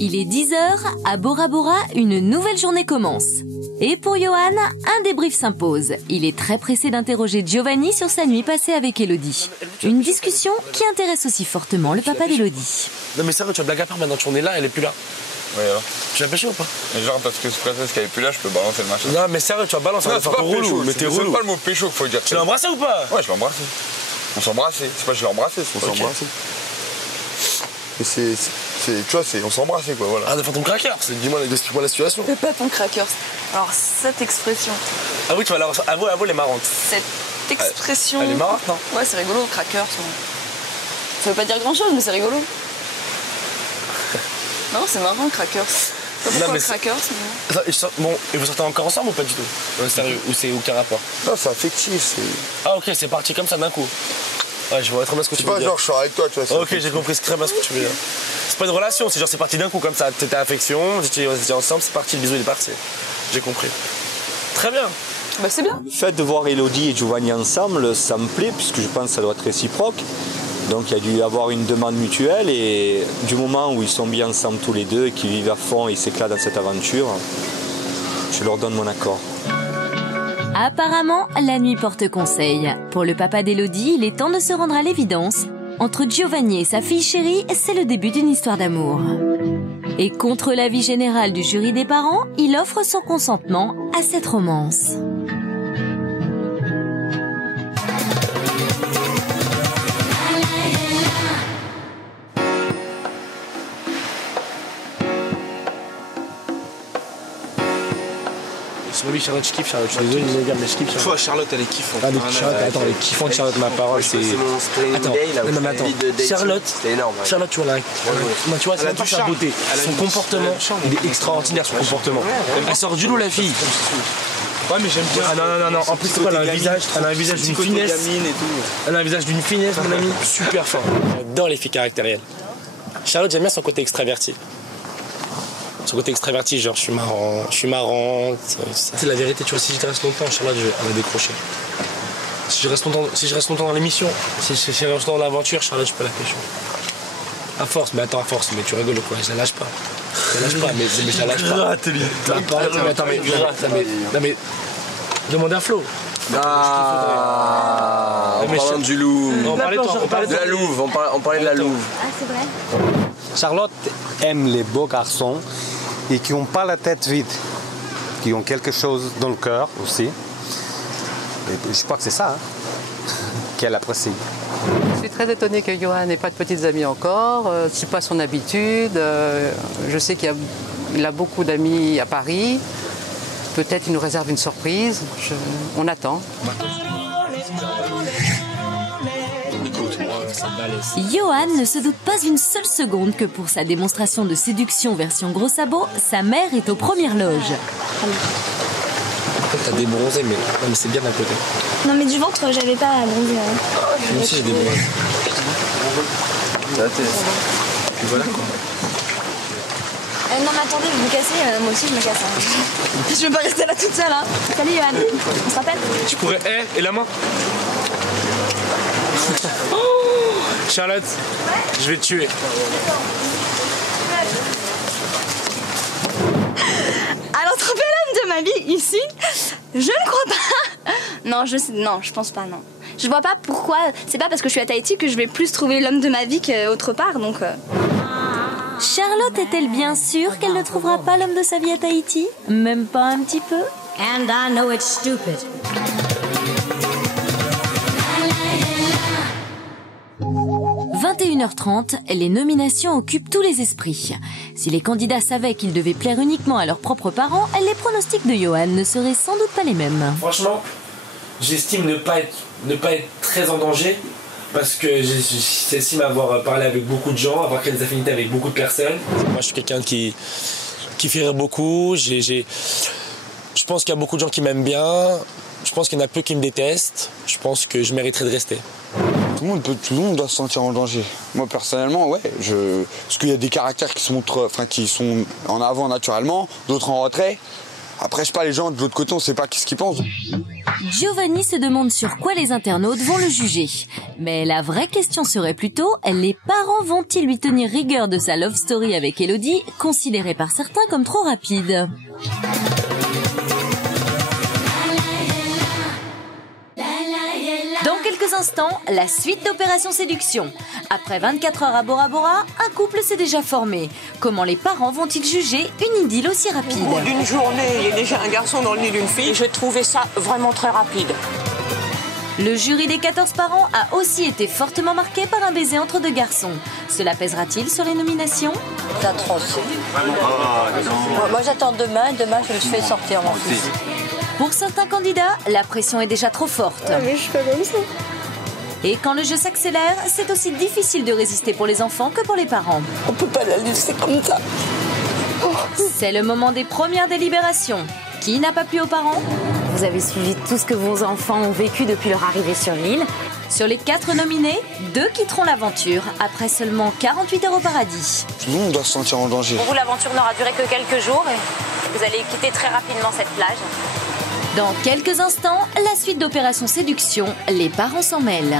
Il est 10h, à Bora Bora, une nouvelle journée commence. Et pour Johan, un débrief s'impose. Il est très pressé d'interroger Giovanni sur sa nuit passée avec Elodie. Une discussion qui intéresse aussi fortement le papa d'Elodie. Non mais sérieux, tu as blague à part, maintenant tu en es là, elle est plus là. Ouais, alors. Tu l'as pêché ou pas? Mais genre parce que c'est parce qu'elle est plus là, je peux balancer le machin. Non mais sérieux, tu vas balancer, non, c'est pas relou, mais t'es relou. C'est pas le mot pécho qu'il faut dire. Tu l'as embrassé ou pas? Ouais, je l'ai embrassé. On s'est embrassé. C'est pas je l'ai embrassé, c'est qu'on s'est embrassé. Mais tu vois, on s'est embrassé quoi, voilà. Ah, de faire ton cracker, dis-moi, explique-moi la situation. Fais pas ton cracker. Alors, cette expression. Ah oui, tu vas la avouer, elle est marrante. Cette expression. Elle est marrante, non? Ouais, c'est rigolo, cracker. Ça veut pas dire grand chose, mais c'est rigolo. Non, c'est marrant, crackers. Pourquoi crackers? Bon, et vous sortez encore ensemble ou pas du tout? Sérieux, ou c'est aucun rapport? Non, c'est affectif. Ah ok, c'est parti comme ça d'un coup. Ouais, je vois très bien ce que tu veux dire. C'est pas genre je sors avec toi, tu vois. Ok, j'ai compris très bien ce que tu veux dire. C'est pas une relation, c'est genre c'est parti d'un coup comme ça. T'étais affection, vous étiez ensemble, c'est parti, le bisou il est parti. J'ai compris. Très bien. Bah c'est bien. Le fait de voir Elodie et Giovanni ensemble, ça me plaît, puisque je pense que ça doit être réciproque. Donc il y a dû y avoir une demande mutuelle et du moment où ils sont bien ensemble tous les deux et qu'ils vivent à fond et ils s'éclatent dans cette aventure, je leur donne mon accord. Apparemment, la nuit porte conseil. Pour le papa d'Elodie, il est temps de se rendre à l'évidence. Entre Giovanni et sa fille chérie, c'est le début d'une histoire d'amour. Et contre l'avis général du jury des parents, il offre son consentement à cette romance. Oui, Charlotte, je kiffe Charlotte. Je suis désolé, les gars, mais je kiffe Charlotte. Toi, Charlotte, elle est kiffante. Ah, Charlotte, attends, elle est kiffante, Charlotte, ma parole, c'est. Attends, non, mais attends, Charlotte, c'était énorme. Charlotte, tu vois, non, tu vois, c'est même pas sa beauté. Son comportement, il est extraordinaire, son comportement. Elle sort du lot, la fille. Ouais, mais j'aime bien. Ah non, en plus, elle a un visage d'une finesse. Elle a un visage d'une finesse, mon ami, super fort. J'adore les filles caractérielles. Charlotte, j'aime bien son côté extraverti. Son côté extraverti, genre je suis marrant. C'est la vérité, tu vois, si je reste longtemps, Charlotte, elle va décrocher. Si je reste longtemps dans l'émission, si je reste longtemps dans l'aventure, Charlotte, je peux la pêcher. À force, mais attends, à force, mais tu rigoles quoi, je la lâche pas. Je la lâche pas, mais je la lâche pas. Gratte-lui. Non mais, demande à Flo. En parlant du loup. On parlait de la louve, on parlait de la louve. Ah, c'est vrai. Charlotte aime les beaux garçons et qui n'ont pas la tête vide, qui ont quelque chose dans le cœur aussi. Et je crois que c'est ça qu'elle apprécie. Je suis très étonnée que Johan n'ait pas de petites amies encore. Ce n'est pas son habitude. Je sais qu'il a beaucoup d'amis à Paris. Peut-être il nous réserve une surprise. On attend. Johan ne se doute pas une seule seconde que pour sa démonstration de séduction version gros sabot, sa mère est aux premières loges. T'as débronzé, mais c'est bien d'un côté. Non mais du ventre, j'avais pas bronzé. Moi aussi j'ai débronzé. Et puis voilà quoi. Non mais attendez, vous vous cassez, moi aussi je me casse. Je veux pas rester là toute seule. Hein. Salut Johan, on se rappelle? Tu pourrais, et la main? Oh, Charlotte, je vais te tuer. Alors trouver l'homme de ma vie ici, je ne crois pas. Non, je pense pas, non. Je vois pas pourquoi, c'est pas parce que je suis à Tahiti que je vais plus trouver l'homme de ma vie qu'autre part, donc... Charlotte est-elle bien sûre qu'elle ne trouvera pas l'homme de sa vie à Tahiti? Même pas un petit peu? And I know it's stupid. 21h30, les nominations occupent tous les esprits. Si les candidats savaient qu'ils devaient plaire uniquement à leurs propres parents, les pronostics de Johan ne seraient sans doute pas les mêmes. Franchement, j'estime ne pas être très en danger parce que j'estime avoir parlé avec beaucoup de gens, avoir créé des affinités avec beaucoup de personnes. Moi, je suis quelqu'un qui fait rire beaucoup. Je pense qu'il y a beaucoup de gens qui m'aiment bien. Je pense qu'il y en a peu qui me détestent. Je pense que je mériterais de rester. Tout le monde doit se sentir en danger. Moi personnellement, ouais, parce qu'il y a des caractères qui sont en avant naturellement, d'autres en retrait. Après, je sais pas, les gens de l'autre côté, on sait pas ce qu'ils pensent. Giovanni se demande sur quoi les internautes vont le juger. Mais la vraie question serait plutôt, les parents vont-ils lui tenir rigueur de sa love story avec Elodie, considérée par certains comme trop rapide? Dans quelques instants, la suite d'Opération Séduction. Après 24 heures à Bora Bora, un couple s'est déjà formé. Comment les parents vont-ils juger une idylle aussi rapide? Au bout d'une journée, il y a déjà un garçon dans le lit d'une fille. Je trouvais ça vraiment très rapide. Le jury des 14 parents a aussi été fortement marqué par un baiser entre deux garçons. Cela pèsera-t-il sur les nominations? T'as tranché. Moi j'attends demain je le fais sortir mon fils. Pour certains candidats, la pression est déjà trop forte. Ah, mais je suis pas comme ça. Et quand le jeu s'accélère, c'est aussi difficile de résister pour les enfants que pour les parents. On peut pas la laisser comme ça. C'est le moment des premières délibérations. Qui n'a pas plu aux parents? Vous avez suivi tout ce que vos enfants ont vécu depuis leur arrivée sur l'île. Sur les 4 nominés, 2 quitteront l'aventure après seulement 48 heures au paradis. Tout le monde doit se sentir en danger. Pour vous, l'aventure n'aura duré que quelques jours et vous allez quitter très rapidement cette plage. Dans quelques instants, la suite d'Opération Séduction, les parents s'en mêlent.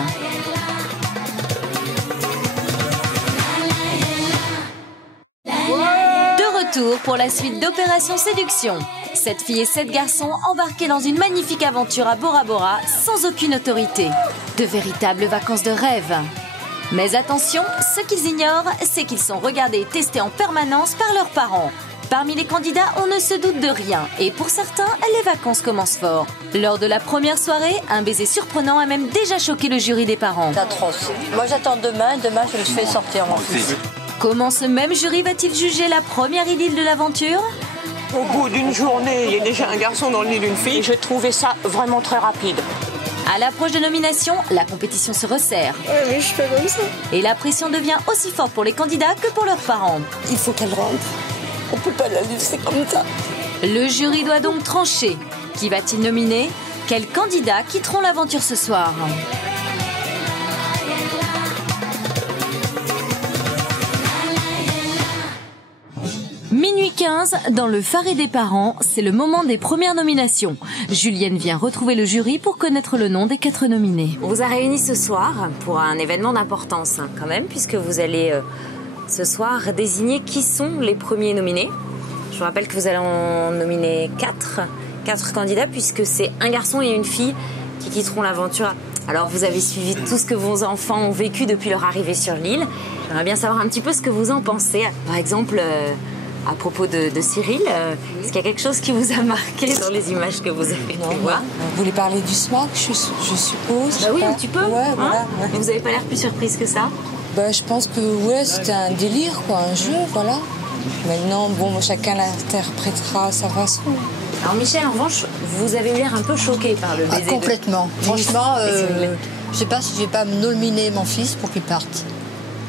De retour pour la suite d'Opération Séduction. 7 filles et 7 garçons embarqués dans une magnifique aventure à Bora Bora sans aucune autorité. De véritables vacances de rêve. Mais attention, ce qu'ils ignorent, c'est qu'ils sont regardés et testés en permanence par leurs parents. Parmi les candidats, on ne se doute de rien. Et pour certains, les vacances commencent fort. Lors de la première soirée, un baiser surprenant a même déjà choqué le jury des parents. T'as tranché. Moi j'attends demain je le fais sortir mon fils. Comment ce même jury va-t-il juger la première idylle de l'aventure? Au bout d'une journée, il y a déjà un garçon dans le lit d'une fille. Je trouvais ça vraiment très rapide. À l'approche de nomination, la compétition se resserre. Ouais, mais je suis pas comme ça. Et la pression devient aussi forte pour les candidats que pour leurs parents. Il faut qu'elle rentre. On peut pas la laisser comme ça. Le jury doit donc trancher. Qui va-t-il nominer? Quels candidats quitteront l'aventure ce soir? Minuit 15, dans le Faré des parents, c'est le moment des premières nominations. Julienne vient retrouver le jury pour connaître le nom des 4 nominés. On vous a réunis ce soir pour un événement d'importance quand même, puisque vous allez ce soir désigner qui sont les premiers nominés. Je vous rappelle que vous allez en nominer 4 candidats, puisque c'est un garçon et une fille qui quitteront l'aventure. Alors vous avez suivi tout ce que vos enfants ont vécu depuis leur arrivée sur l'île. J'aimerais bien savoir un petit peu ce que vous en pensez. Par exemple, à propos de Cyril, est-ce qu'il y a quelque chose qui vous a marqué dans les images que vous avez pu voir? Vous voulez parler du SMAC, je suppose? Bah oui, un petit peu. Ouais, hein, voilà. Mais vous n'avez pas l'air plus surprise que ça? Bah, je pense que c'était un délire, quoi, un jeu, voilà. Maintenant, bon, chacun l'interprétera à sa façon. Alors Michel, en revanche, vous avez eu l'air un peu choqué par le baiser. Complètement. Franchement, je sais pas si je vais pas nominer mon fils pour qu'il parte.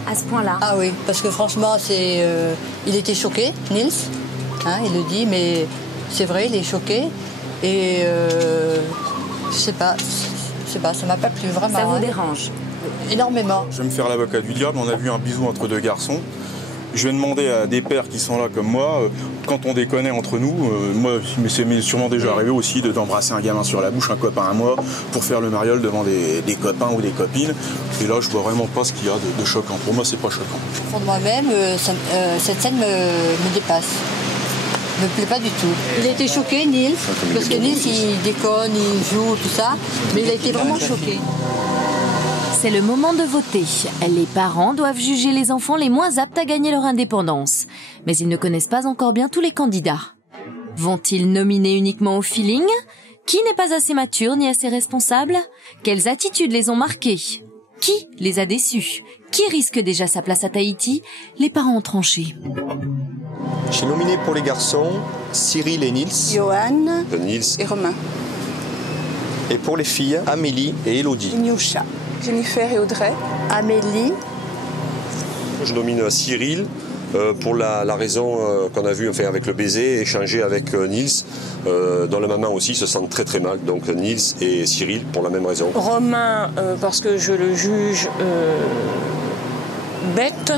À ce point-là? Ah oui, parce que franchement, il était choqué, Nils, hein, il le dit, mais c'est vrai, il est choqué. Et je sais pas, ça m'a pas plu vraiment. Ça vous dérange? Énormément. Je vais me faire l'avocat du diable, on a vu un bisou entre deux garçons. Je vais demander à des pères qui sont là comme moi, quand on déconne entre nous, moi, mais c'est sûrement déjà arrivé aussi d'embrasser un gamin sur la bouche, un copain à moi, pour faire le mariole devant des copains ou des copines. Et là, je vois vraiment pas ce qu'il y a de choquant. Pour moi, c'est pas choquant. Pour moi-même, cette scène me dépasse. Me plaît pas du tout. Il a été choqué, Nils, parce que Nils, il déconne, il joue, tout ça, mais il a été vraiment choqué. C'est le moment de voter. Les parents doivent juger les enfants les moins aptes à gagner leur indépendance. Mais ils ne connaissent pas encore bien tous les candidats. Vont-ils nominer uniquement au feeling? Qui n'est pas assez mature ni assez responsable? Quelles attitudes les ont marqués? Qui les a déçus? Qui risque déjà sa place à Tahiti? Les parents ont tranché. J'ai nominé pour les garçons Cyril et Nils. Johan. Nils. Et Romain. Et pour les filles, Amélie et Elodie. Nyusha. Jennifer et Audrey. Amélie. Je nomine Cyril pour la raison qu'on a vue avec le baiser, échanger avec Nils. Dont la maman aussi se sent très très mal. Donc Nils et Cyril pour la même raison. Romain, parce que je le juge bête,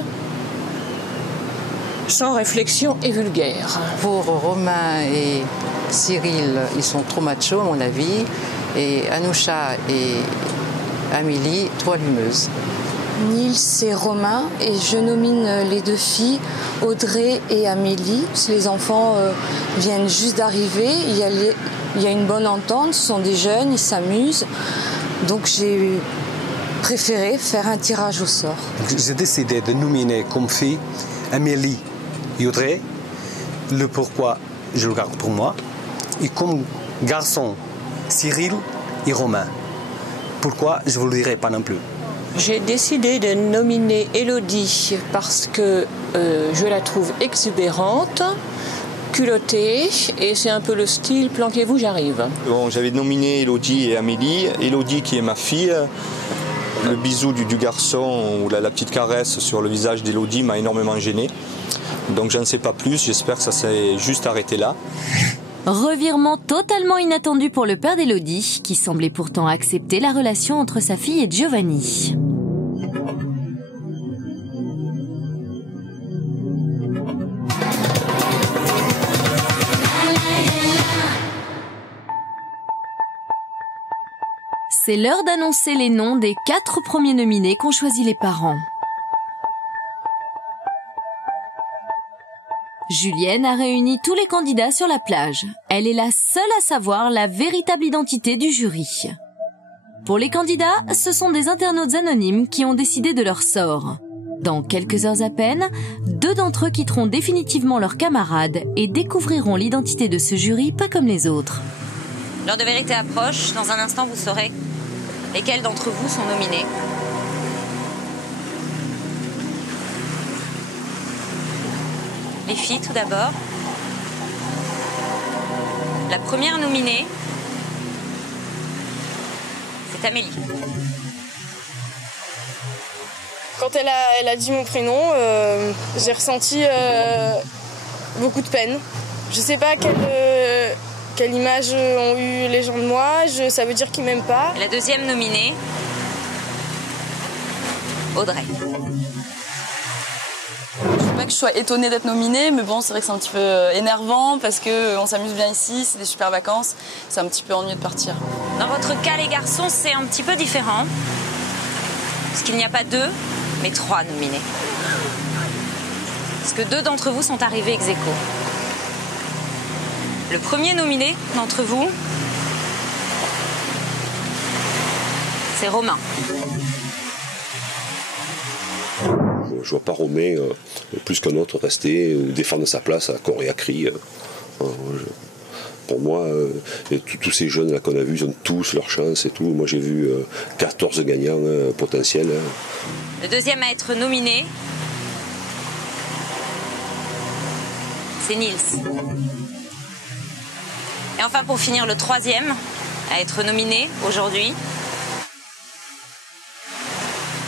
sans réflexion et vulgaire. Pour Romain et Cyril, ils sont trop machos à mon avis. Et Anoucha et Amélie, trop allumeuses. Nils et Romain, et je nomine les 2 filles, Audrey et Amélie. Les enfants viennent juste d'arriver, il y a une bonne entente, ce sont des jeunes, ils s'amusent. Donc j'ai préféré faire un tirage au sort. J'ai décidé de nominer comme fille Amélie et Audrey, le pourquoi je le garde pour moi, et comme garçon Cyril et Romain. Pourquoi, je ne vous le dirai pas non plus. J'ai décidé de nominer Elodie parce que je la trouve exubérante, culottée, et c'est un peu le style « planquez-vous, j'arrive ». Bon, j'avais nominé Elodie et Amélie. Elodie qui est ma fille. Le bisou du garçon ou la petite caresse sur le visage d'Elodie m'a énormément gêné. Donc j'en sais pas plus, j'espère que ça s'est juste arrêté là. Revirement totalement inattendu pour le père d'Elodie, qui semblait pourtant accepter la relation entre sa fille et Giovanni. C'est l'heure d'annoncer les noms des 4 premiers nominés qu'ont choisi les parents. Julienne a réuni tous les candidats sur la plage. Elle est la seule à savoir la véritable identité du jury. Pour les candidats, ce sont des internautes anonymes qui ont décidé de leur sort. Dans quelques heures à peine, 2 d'entre eux quitteront définitivement leurs camarades et découvriront l'identité de ce jury pas comme les autres. L'heure de vérité approche. Dans un instant, vous saurez lesquels d'entre vous sont nominés. Les filles, tout d'abord. La première nominée, c'est Amélie. Quand elle a dit mon prénom, j'ai ressenti beaucoup de peine. Je sais pas quelle image ont eu les gens de moi, ça veut dire qu'ils m'aiment pas. Et la deuxième nominée, Audrey. Pas que je sois étonnée d'être nominée, mais bon, c'est vrai que c'est un petit peu énervant parce qu'on s'amuse bien ici, c'est des super vacances, c'est un petit peu ennuyeux de partir. Dans votre cas, les garçons, c'est un petit peu différent, parce qu'il n'y a pas 2, mais 3 nominés. Parce que 2 d'entre vous sont arrivés ex aequo. Le premier nominé d'entre vous, c'est Romain. Je vois pas Romain plus qu'un autre rester ou défendre sa place à corps et à cri. Pour moi, tous ces jeunes là qu'on a vus, ils ont tous leur chance et tout. Moi j'ai vu 14 gagnants potentiels. Le deuxième à être nominé, c'est Nils. Et enfin pour finir, le troisième à être nominé aujourd'hui,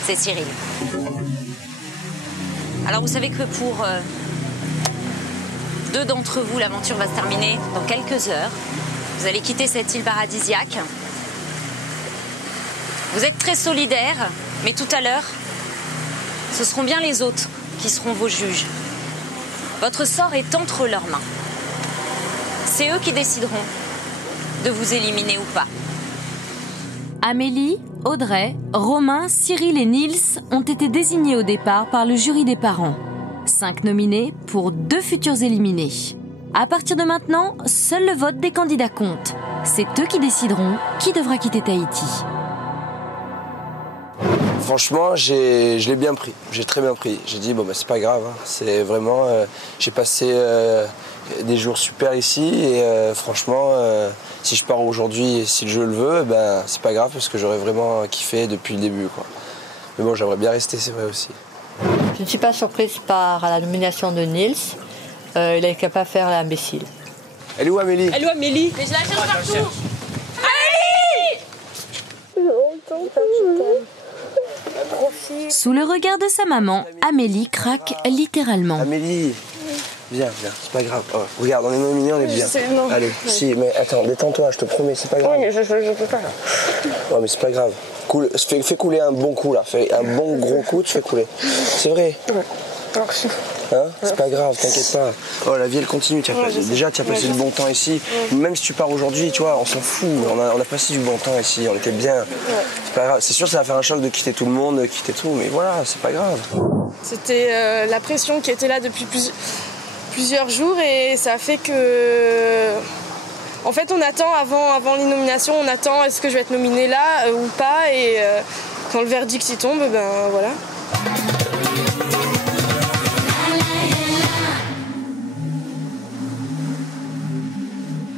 c'est Cyril. Alors vous savez que pour 2 d'entre vous, l'aventure va se terminer dans quelques heures. Vous allez quitter cette île paradisiaque. Vous êtes très solidaires, mais tout à l'heure, ce seront bien les autres qui seront vos juges. Votre sort est entre leurs mains. C'est eux qui décideront de vous éliminer ou pas. Amélie, Audrey, Romain, Cyril et Nils ont été désignés au départ par le jury des parents. 5 nominés pour 2 futurs éliminés. À partir de maintenant, seul le vote des candidats compte. C'est eux qui décideront qui devra quitter Tahiti. Franchement, je l'ai bien pris. J'ai très bien pris. J'ai dit, bon, bah, c'est pas grave. Hein. C'est vraiment... j'ai passé des jours super ici et franchement, si je pars aujourd'hui et si le jeu le veut, ben, c'est pas grave parce que j'aurais vraiment kiffé depuis le début, quoi. Mais bon, j'aimerais bien rester, c'est vrai aussi. Je ne suis pas surprise par la nomination de Nils. Il est capable de faire l'imbécile. Elle est où Amélie? Elle est où Amélie? Mais je la cherche partout. Amélie! Sous le regard de sa maman, Amélie craque littéralement. Amélie, viens, c'est pas grave. Oh, regarde, on est nominés, on est bien. Allez, si, mais attends, détends-toi, je te promets, c'est pas grave. Oui, mais je peux pas. Non, mais c'est pas grave. Cool, fais couler un bon coup là, fais un bon gros coup, tu fais couler. C'est vrai. Merci. Hein? C'est pas grave, t'inquiète pas. Oh, la vie elle continue. Déjà, tu as passé du bon temps ici. Même si tu pars aujourd'hui, tu vois, on s'en fout. On a passé du bon temps ici, on était bien. C'est pas grave. C'est sûr, ça va faire un choc de quitter tout le monde, de quitter tout, mais voilà, c'est pas grave. C'était la pression qui était là depuis plusieurs jours et ça a fait que... En fait, on attend avant l'inomination, on attend est-ce que je vais être nominée là ou pas et quand le verdict y tombe, ben voilà.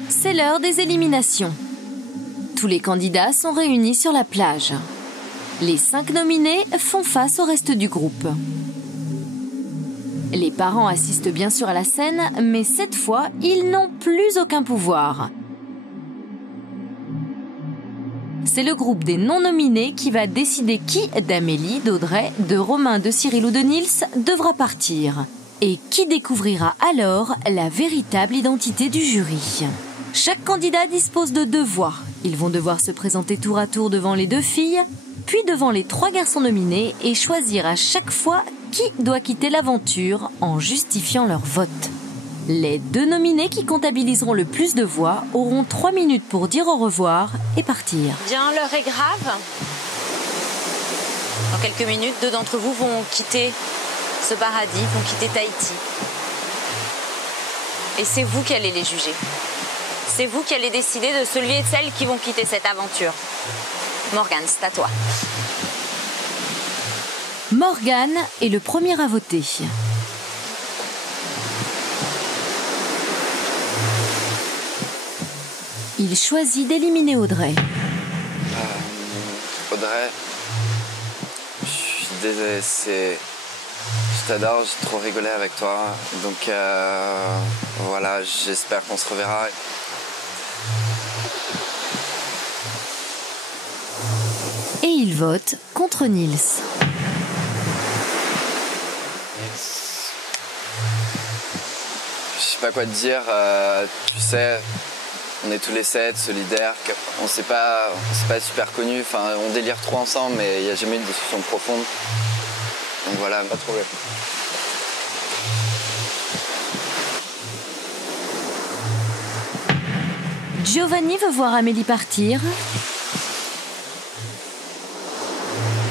C'est l'heure des éliminations. Tous les candidats sont réunis sur la plage. Les 5 nominés font face au reste du groupe. Les parents assistent bien sûr à la scène, mais cette fois, ils n'ont plus aucun pouvoir. C'est le groupe des non-nominés qui va décider qui d'Amélie, d'Audrey, de Romain, de Cyril ou de Nils devra partir. Et qui découvrira alors la véritable identité du jury. Chaque candidat dispose de 2 voix. Ils vont devoir se présenter tour à tour devant les 2 filles, puis devant les 3 garçons nominés et choisir à chaque fois qui doit quitter l'aventure en justifiant leur vote. Les 2 nominés qui comptabiliseront le plus de voix auront 3 minutes pour dire au revoir et partir. Bien, l'heure est grave. Dans quelques minutes, 2 d'entre vous vont quitter ce paradis, vont quitter Tahiti. Et c'est vous qui allez les juger. C'est vous qui allez décider de celui et de celles qui vont quitter cette aventure. Morgane, c'est à toi. Morgane est le premier à voter. Il choisit d'éliminer Audrey. Audrey, je suis désolé, je t'adore, j'ai trop rigolé avec toi. Donc voilà, j'espère qu'on se reverra. Et il vote contre Nils. Je sais pas quoi te dire, tu sais, on est tous les 7 solidaires, on s'est pas super connus, enfin on délire trop ensemble mais il n'y a jamais eu de discussion profonde. Donc voilà, pas de problème. Giovanni veut voir Amélie partir.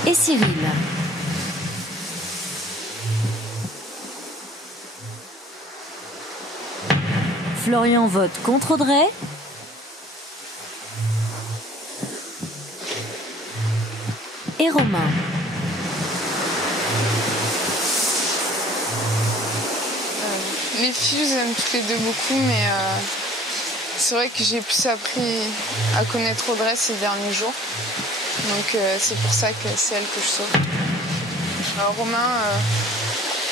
Et Cyril. Florian vote contre Audrey. Et Romain. Les filles, je les aime toutes les deux beaucoup, mais c'est vrai que j'ai plus appris à connaître Audrey ces derniers jours. Donc c'est pour ça que c'est elle que je sauve. Alors, Romain,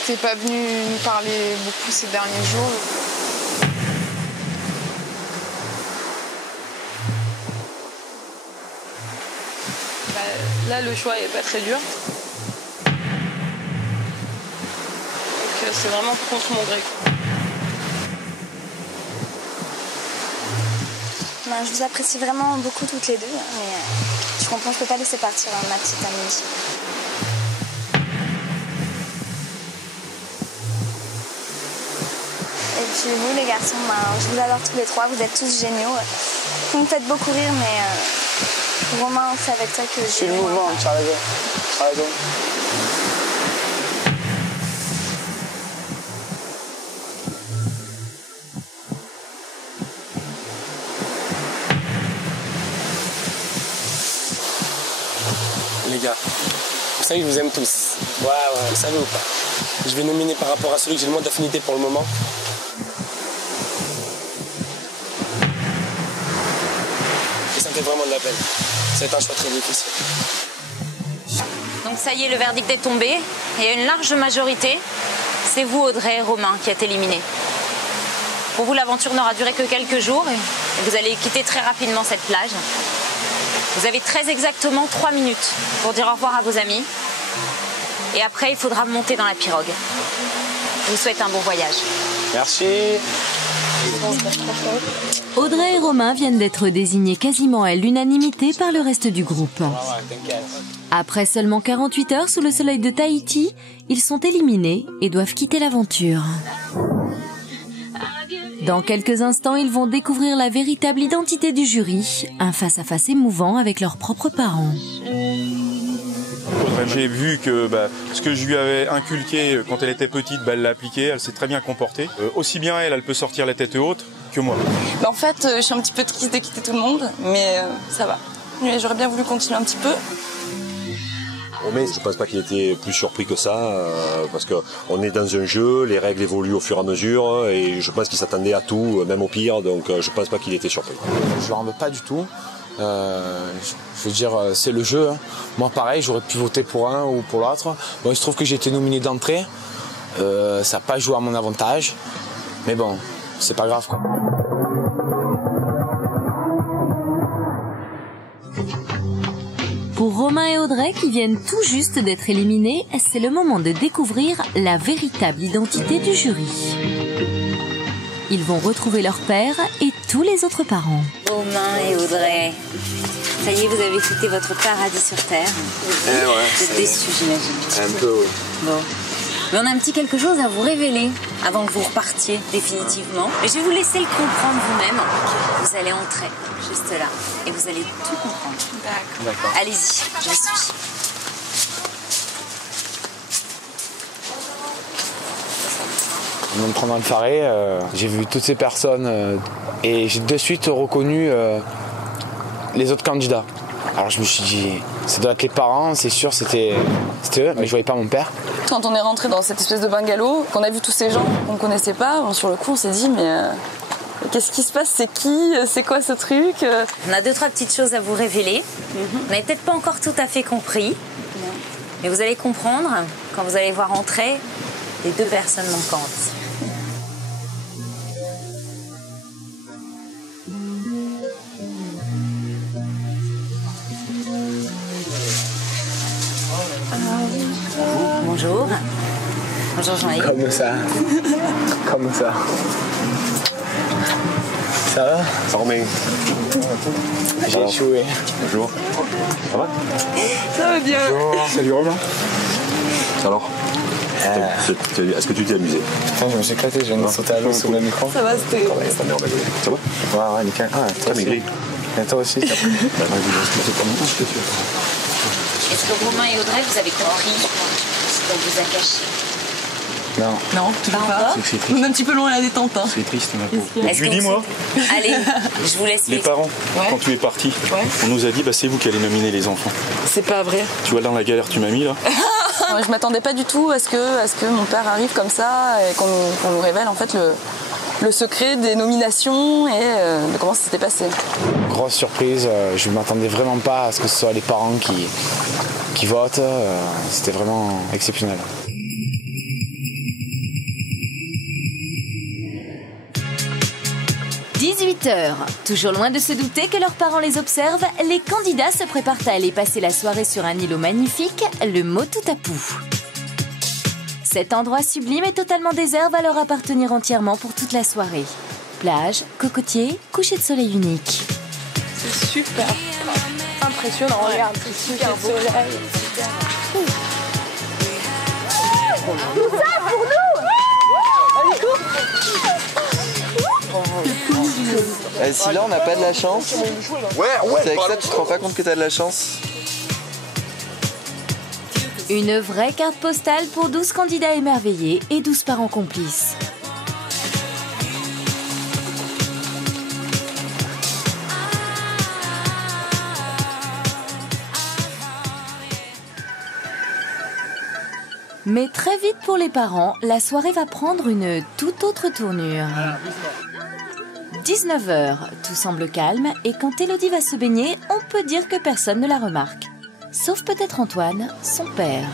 t'es pas venu nous parler beaucoup ces derniers jours. Là, le choix est pas très dur. Donc c'est vraiment contre mon gré. Ben, je vous apprécie vraiment beaucoup toutes les deux, mais je comprends, je peux pas laisser partir ma petite amie. Et puis vous les garçons, ben, je vous adore tous les trois, vous êtes tous géniaux. Vous me faites beaucoup rire, mais Romain, c'est avec toi que C'est le mouvement, tu as raison. Tu as raison. Les gars, vous savez que je vous aime tous. Ouais, vous savez ou pas? Je vais nominer par rapport à celui que j'ai le moins d'affinité pour le moment. Et ça me fait vraiment de la peine. C'est un choix très difficile. Donc ça y est, le verdict est tombé. Et il y a une large majorité. C'est vous, Audrey et Romain, qui êtes éliminés. Pour vous, l'aventure n'aura duré que quelques jours et vous allez quitter très rapidement cette plage. Vous avez très exactement 3 minutes pour dire au revoir à vos amis. Et après, il faudra monter dans la pirogue. Je vous souhaite un bon voyage. Merci. Audrey et Romain viennent d'être désignés quasiment à l'unanimité par le reste du groupe. Après seulement 48 heures sous le soleil de Tahiti, ils sont éliminés et doivent quitter l'aventure. Dans quelques instants, ils vont découvrir la véritable identité du jury, un face-à-face émouvant avec leurs propres parents. J'ai vu que ce que je lui avais inculqué quand elle était petite, elle l'a appliqué, elle s'est très bien comportée. Aussi bien elle peut sortir la tête haute que moi. En fait, je suis un petit peu triste de quitter tout le monde, mais ça va. Mais j'aurais bien voulu continuer un petit peu. Mais je ne pense pas qu'il était plus surpris que ça, parce qu'on est dans un jeu, les règles évoluent au fur et à mesure, et je pense qu'il s'attendait à tout, même au pire, donc je ne pense pas qu'il était surpris. Je ne leur en veux pas du tout. Je veux dire, c'est le jeu. Hein. Moi, pareil, j'aurais pu voter pour un ou pour l'autre. Bon, il se trouve que j'ai été nominé d'entrée. Ça n'a pas joué à mon avantage. Mais bon, c'est pas grave, quoi. Pour Romain et Audrey, qui viennent tout juste d'être éliminés, c'est le moment de découvrir la véritable identité du jury. Ils vont retrouver leur père et tous les autres parents. Romain et Audrey, ça y est, vous avez quitté votre paradis sur Terre. Ouais, vous êtes déçus, j'imagine. Un peu, oui. Bon. Mais on a un petit quelque chose à vous révéler avant que vous repartiez définitivement. Mais je vais vous laisser le comprendre vous-même. Vous allez entrer juste là et vous allez tout comprendre. D'accord. Allez-y, je vous suis. En entrant dans le Faré, j'ai vu toutes ces personnes et j'ai de suite reconnu les autres candidats. Alors je me suis dit, ça doit être les parents, c'est sûr, c'était eux, mais je voyais pas mon père. Quand on est rentré dans cette espèce de bungalow, qu'on a vu tous ces gens qu'on ne connaissait pas, sur le coup on s'est dit mais qu'est-ce qui se passe? C'est qui? C'est quoi ce truc? On a 2-3 petites choses à vous révéler. Vous n'avez peut-être pas encore tout à fait compris, mais vous allez comprendre quand vous allez voir entrer les 2 personnes manquantes. Bonjour. Bonjour Jean-Yves. Comme ça. Comme ça. Ça va? Romain. J'ai échoué. Bonjour. Ça va? Ça va bien. Bonjour. Salut Romain. Alors est-ce que tu t'es amusé? Je me suis éclaté, je viens de sauter à l'eau sous le micro. Ça va, c'était... Ça va? Ouais, nickel. Ah, toi maigri. Et toi aussi, t'as pris. Est-ce que Romain et Audrey, vous avez compris ce qu'on vous a caché? Non. Non, toujours pas. C'est triste. On est un petit peu loin à la détente. Hein. C'est triste, ma pauvre. Est-ce Je lui que dis, moi, Allez, je vous laisse les parents, quand tu es parti, on nous a dit, c'est vous qui allez nominer les enfants. C'est pas vrai. Tu vois, dans la galère que tu m'as mis, là. Je m'attendais pas du tout à ce que mon père arrive comme ça et qu'on nous révèle en fait le secret des nominations et de comment ça s'était passé. Grosse surprise, je ne m'attendais vraiment pas à ce que ce soit les parents qui votent. C'était vraiment exceptionnel. « 18h. Toujours loin de se douter que leurs parents les observent, les candidats se préparent à aller passer la soirée sur un îlot magnifique, le Motutapu. Cet endroit sublime et totalement désert va leur appartenir entièrement pour toute la soirée. Plage, cocotiers, coucher de soleil unique. C'est super impressionnant, regarde, c'est super beau. Tout ça pour nous. Allez, cours. Si là on n'a pas de la chance, c'est avec ça tu te rends pas compte que t'as de la chance. Une vraie carte postale pour 12 candidats émerveillés et 12 parents complices. Mais très vite pour les parents, la soirée va prendre une toute autre tournure. 19h, tout semble calme et quand Élodie va se baigner, on peut dire que personne ne la remarque. Sauf peut-être Antoine, son père.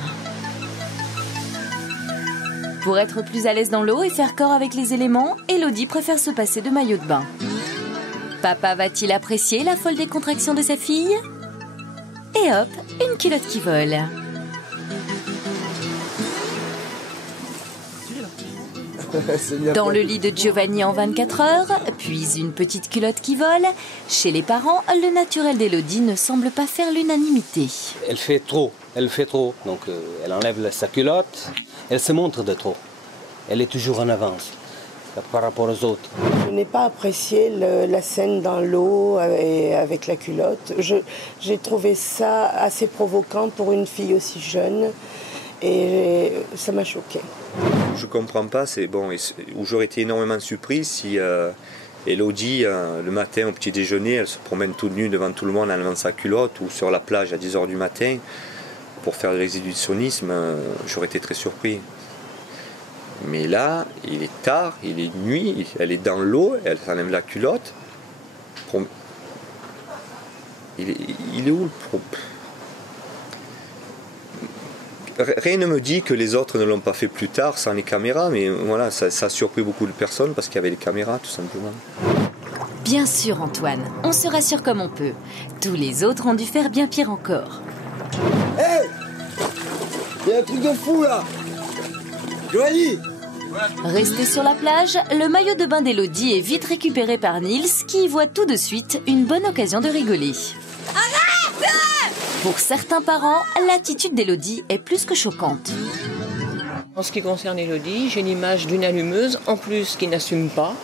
Pour être plus à l'aise dans l'eau et faire corps avec les éléments, Élodie préfère se passer de maillot de bain. Papa va-t-il apprécier la folle décontraction de sa fille? Et hop, une culotte qui vole. Dans le lit de Giovanni en 24 heures, puis une petite culotte qui vole. Chez les parents, le naturel d'Élodie ne semble pas faire l'unanimité. Elle fait trop, donc elle enlève sa culotte, elle se montre de trop. Elle est toujours en avance par rapport aux autres. Je n'ai pas apprécié la scène dans l'eau avec la culotte. J'ai trouvé ça assez provoquant pour une fille aussi jeune et ça m'a choquée. Je comprends pas, où j'aurais été énormément surpris si Élodie, le matin au petit déjeuner, elle se promène toute nue devant tout le monde en enlevant sa culotte ou sur la plage à 10h du matin pour faire de l'exhibitionnisme, j'aurais été très surpris. Mais là, il est tard, il est nuit, elle est dans l'eau, elle s'enlève la culotte. Il est où le problème? Rien ne me dit que les autres ne l'ont pas fait plus tard sans les caméras, mais voilà, ça a surpris beaucoup de personnes parce qu'il y avait les caméras, tout simplement. Bien sûr, Antoine, on se rassure comme on peut. Tous les autres ont dû faire bien pire encore. Hé, il y a un truc de fou là. Giovanni. Resté sur la plage, le maillot de bain d'Élodie est vite récupéré par Nils qui y voit tout de suite une bonne occasion de rigoler. Pour certains parents, l'attitude d'Élodie est plus que choquante. En ce qui concerne Élodie, j'ai l'image d'une allumeuse, en plus qui n'assume pas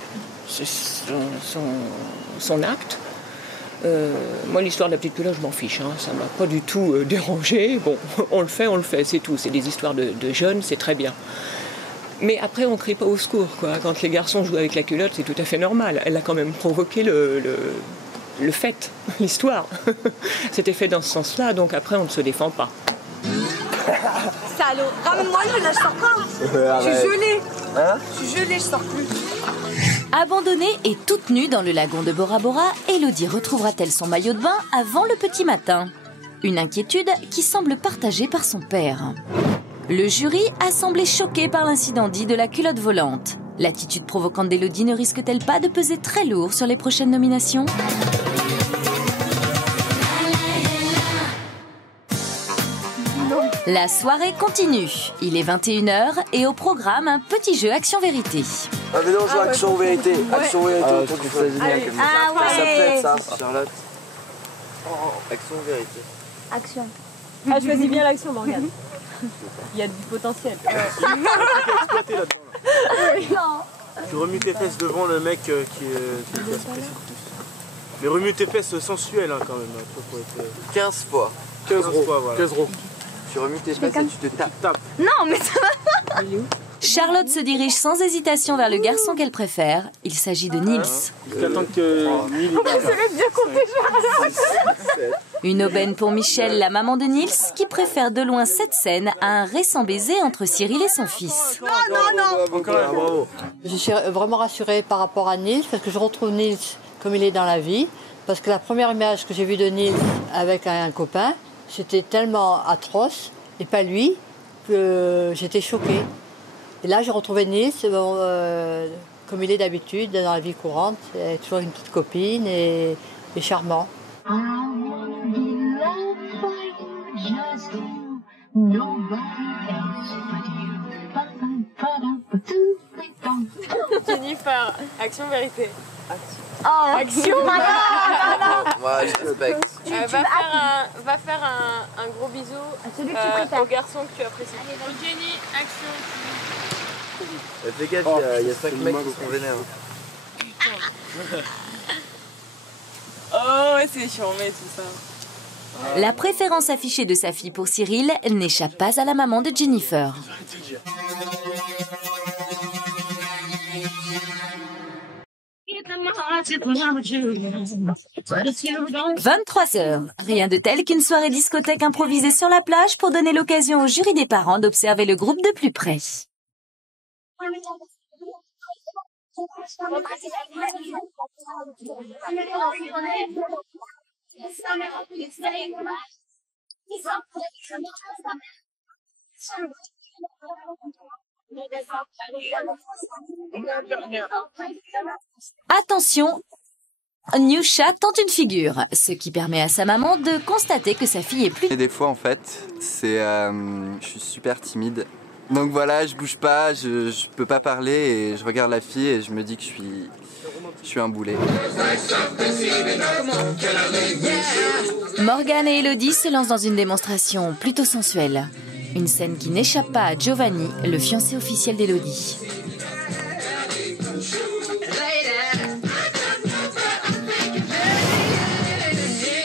son acte. Moi, l'histoire de la petite culotte, je m'en fiche, hein. Ça ne m'a pas du tout dérangé. Bon, on le fait, c'est tout. C'est des histoires de jeunes, c'est très bien. Mais après, on ne crie pas au secours, quoi. Quand les garçons jouent avec la culotte, c'est tout à fait normal. Elle a quand même provoqué le fait, l'histoire. C'était fait dans ce sens-là, donc après on ne se défend pas. Salaud, ramène-moi là, je sors pas. Je suis gelée. Je suis gelée, je sors plus. Abandonnée et toute nue dans le lagon de Bora Bora, Élodie retrouvera-t-elle son maillot de bain avant le petit matin? Une inquiétude qui semble partagée par son père. Le jury a semblé choqué par l'incident dit de la culotte volante. L'attitude provocante d'Élodie ne risque-t-elle pas de peser très lourd sur les prochaines nominations? La soirée continue. Il est 21h et au programme, un petit jeu action-vérité. Ah mais non, on joue action-vérité. Action-vérité autour du feu. Ah ouais. Ça plaît ça, Charlotte. Action-vérité. Action. Ah, choisis bien l'action, Morgane. Il y a du potentiel. Exploiter là-dedans. Non. Tu remues tes fesses devant le mec qui est plus. Mais remue tes fesses sensuelles hein, quand même. Pour être... 15 fois. 15 fois, voilà. 15 euros. Tu remues tes fesses et tu te tapes. Non, mais ça va pas. Charlotte se dirige sans hésitation vers le garçon qu'elle préfère. Il s'agit de Nils. Une aubaine pour Michel, la maman de Nils, qui préfère de loin cette scène à un récent baiser entre Cyril et son fils. Non. Je suis vraiment rassurée par rapport à Nils, parce que je retrouve Nils comme il est dans la vie. Parce que la première image que j'ai vue de Nils avec un copain, c'était tellement atroce, et pas lui, que j'étais choquée. Et là, j'ai retrouvé Nils comme il est d'habitude, dans la vie courante. Il est toujours une petite copine et charmant. Jennifer, action vérité. Oh, action. Moi, je respecte. Va faire un gros bisou au garçon que tu apprécies. Jenny, action. Fais gaffe, il y a 5 mecs qui sont vénères. Oh, c'est charmé tout ça. La préférence affichée de sa fille pour Cyril n'échappe pas à la maman de Jennifer. 23h. Rien de tel qu'une soirée discothèque improvisée sur la plage pour donner l'occasion au jury des parents d'observer le groupe de plus près. Attention, Newsha tente une figure, ce qui permet à sa maman de constater que sa fille est plus... Et des fois, en fait, je suis super timide. Donc voilà, je bouge pas, je peux pas parler et je regarde la fille et je me dis que je suis un boulet. Morgane et Elodie se lancent dans une démonstration plutôt sensuelle. Une scène qui n'échappe pas à Giovanni, le fiancé officiel d'Elodie.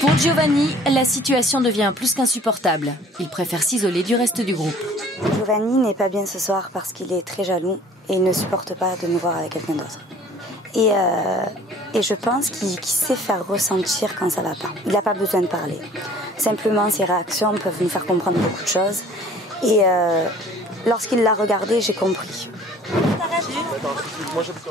Pour Giovanni, la situation devient plus qu'insupportable. Il préfère s'isoler du reste du groupe. Giovanni n'est pas bien ce soir parce qu'il est très jaloux et il ne supporte pas de me voir avec quelqu'un d'autre. Et je pense qu'il sait faire ressentir quand ça va pas. Il n'a pas besoin de parler. Simplement, ses réactions peuvent nous faire comprendre beaucoup de choses. Et lorsqu'il l'a regardé, j'ai compris.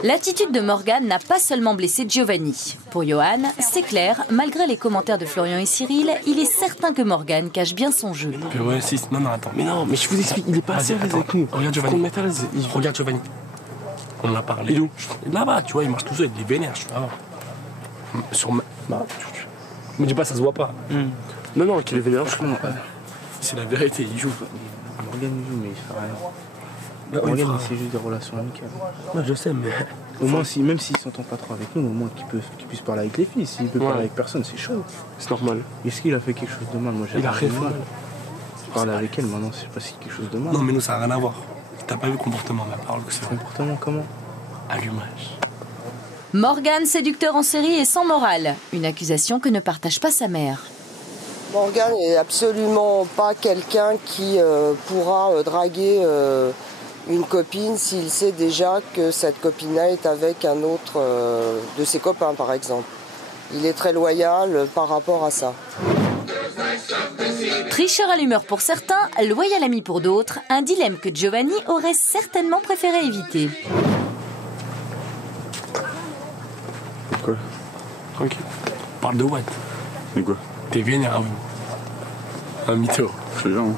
L'attitude de Morgane n'a pas seulement blessé Giovanni. Pour Johan, c'est clair, malgré les commentaires de Florian et Cyril, il est certain que Morgane cache bien son jeu. Ouais, si, non, attends. Mais non, mais je vous explique, il est pas assez avec nous. Regarde Giovanni. Regarde Giovanni. On en a parlé. Là-bas, tu vois, il marche tout seul, il est vénère, je vois. Sur ma... Me dis pas, ça se voit pas. Non, qu'il est vénère, je comprends. C'est la vérité, il joue. Morgane, il joue, mais il fait rien. Morgane, c'est juste des relations amicales. Ouais, je sais, mais... Au moins, même s'il s'entend pas trop avec nous, au moins qu'il puisse parler avec les filles. S'il peut parler avec personne, c'est chaud. C'est normal. Est-ce qu'il a fait quelque chose de mal? Moi, il a rien fait mal. Je parle avec elle, maintenant, je sais pas si c'est quelque chose de mal. Non, mais nous, ça n'a rien à voir. T'as pas vu le comportement, ma parole que c'est. Comportement comment? Allumage. Morgane, séducteur en série et sans morale. Une accusation que ne partage pas sa mère. Morgane n'est absolument pas quelqu'un qui pourra draguer une copine s'il sait déjà que cette copine-là est avec un autre de ses copains, par exemple. Il est très loyal par rapport à ça. Tricheur à l'humeur pour certains, loyal ami pour d'autres, un dilemme que Giovanni aurait certainement préféré éviter. Quoi? Tranquille. Parle de what? De quoi? T'es vénère à vous. Un mytho. Je sais jamais.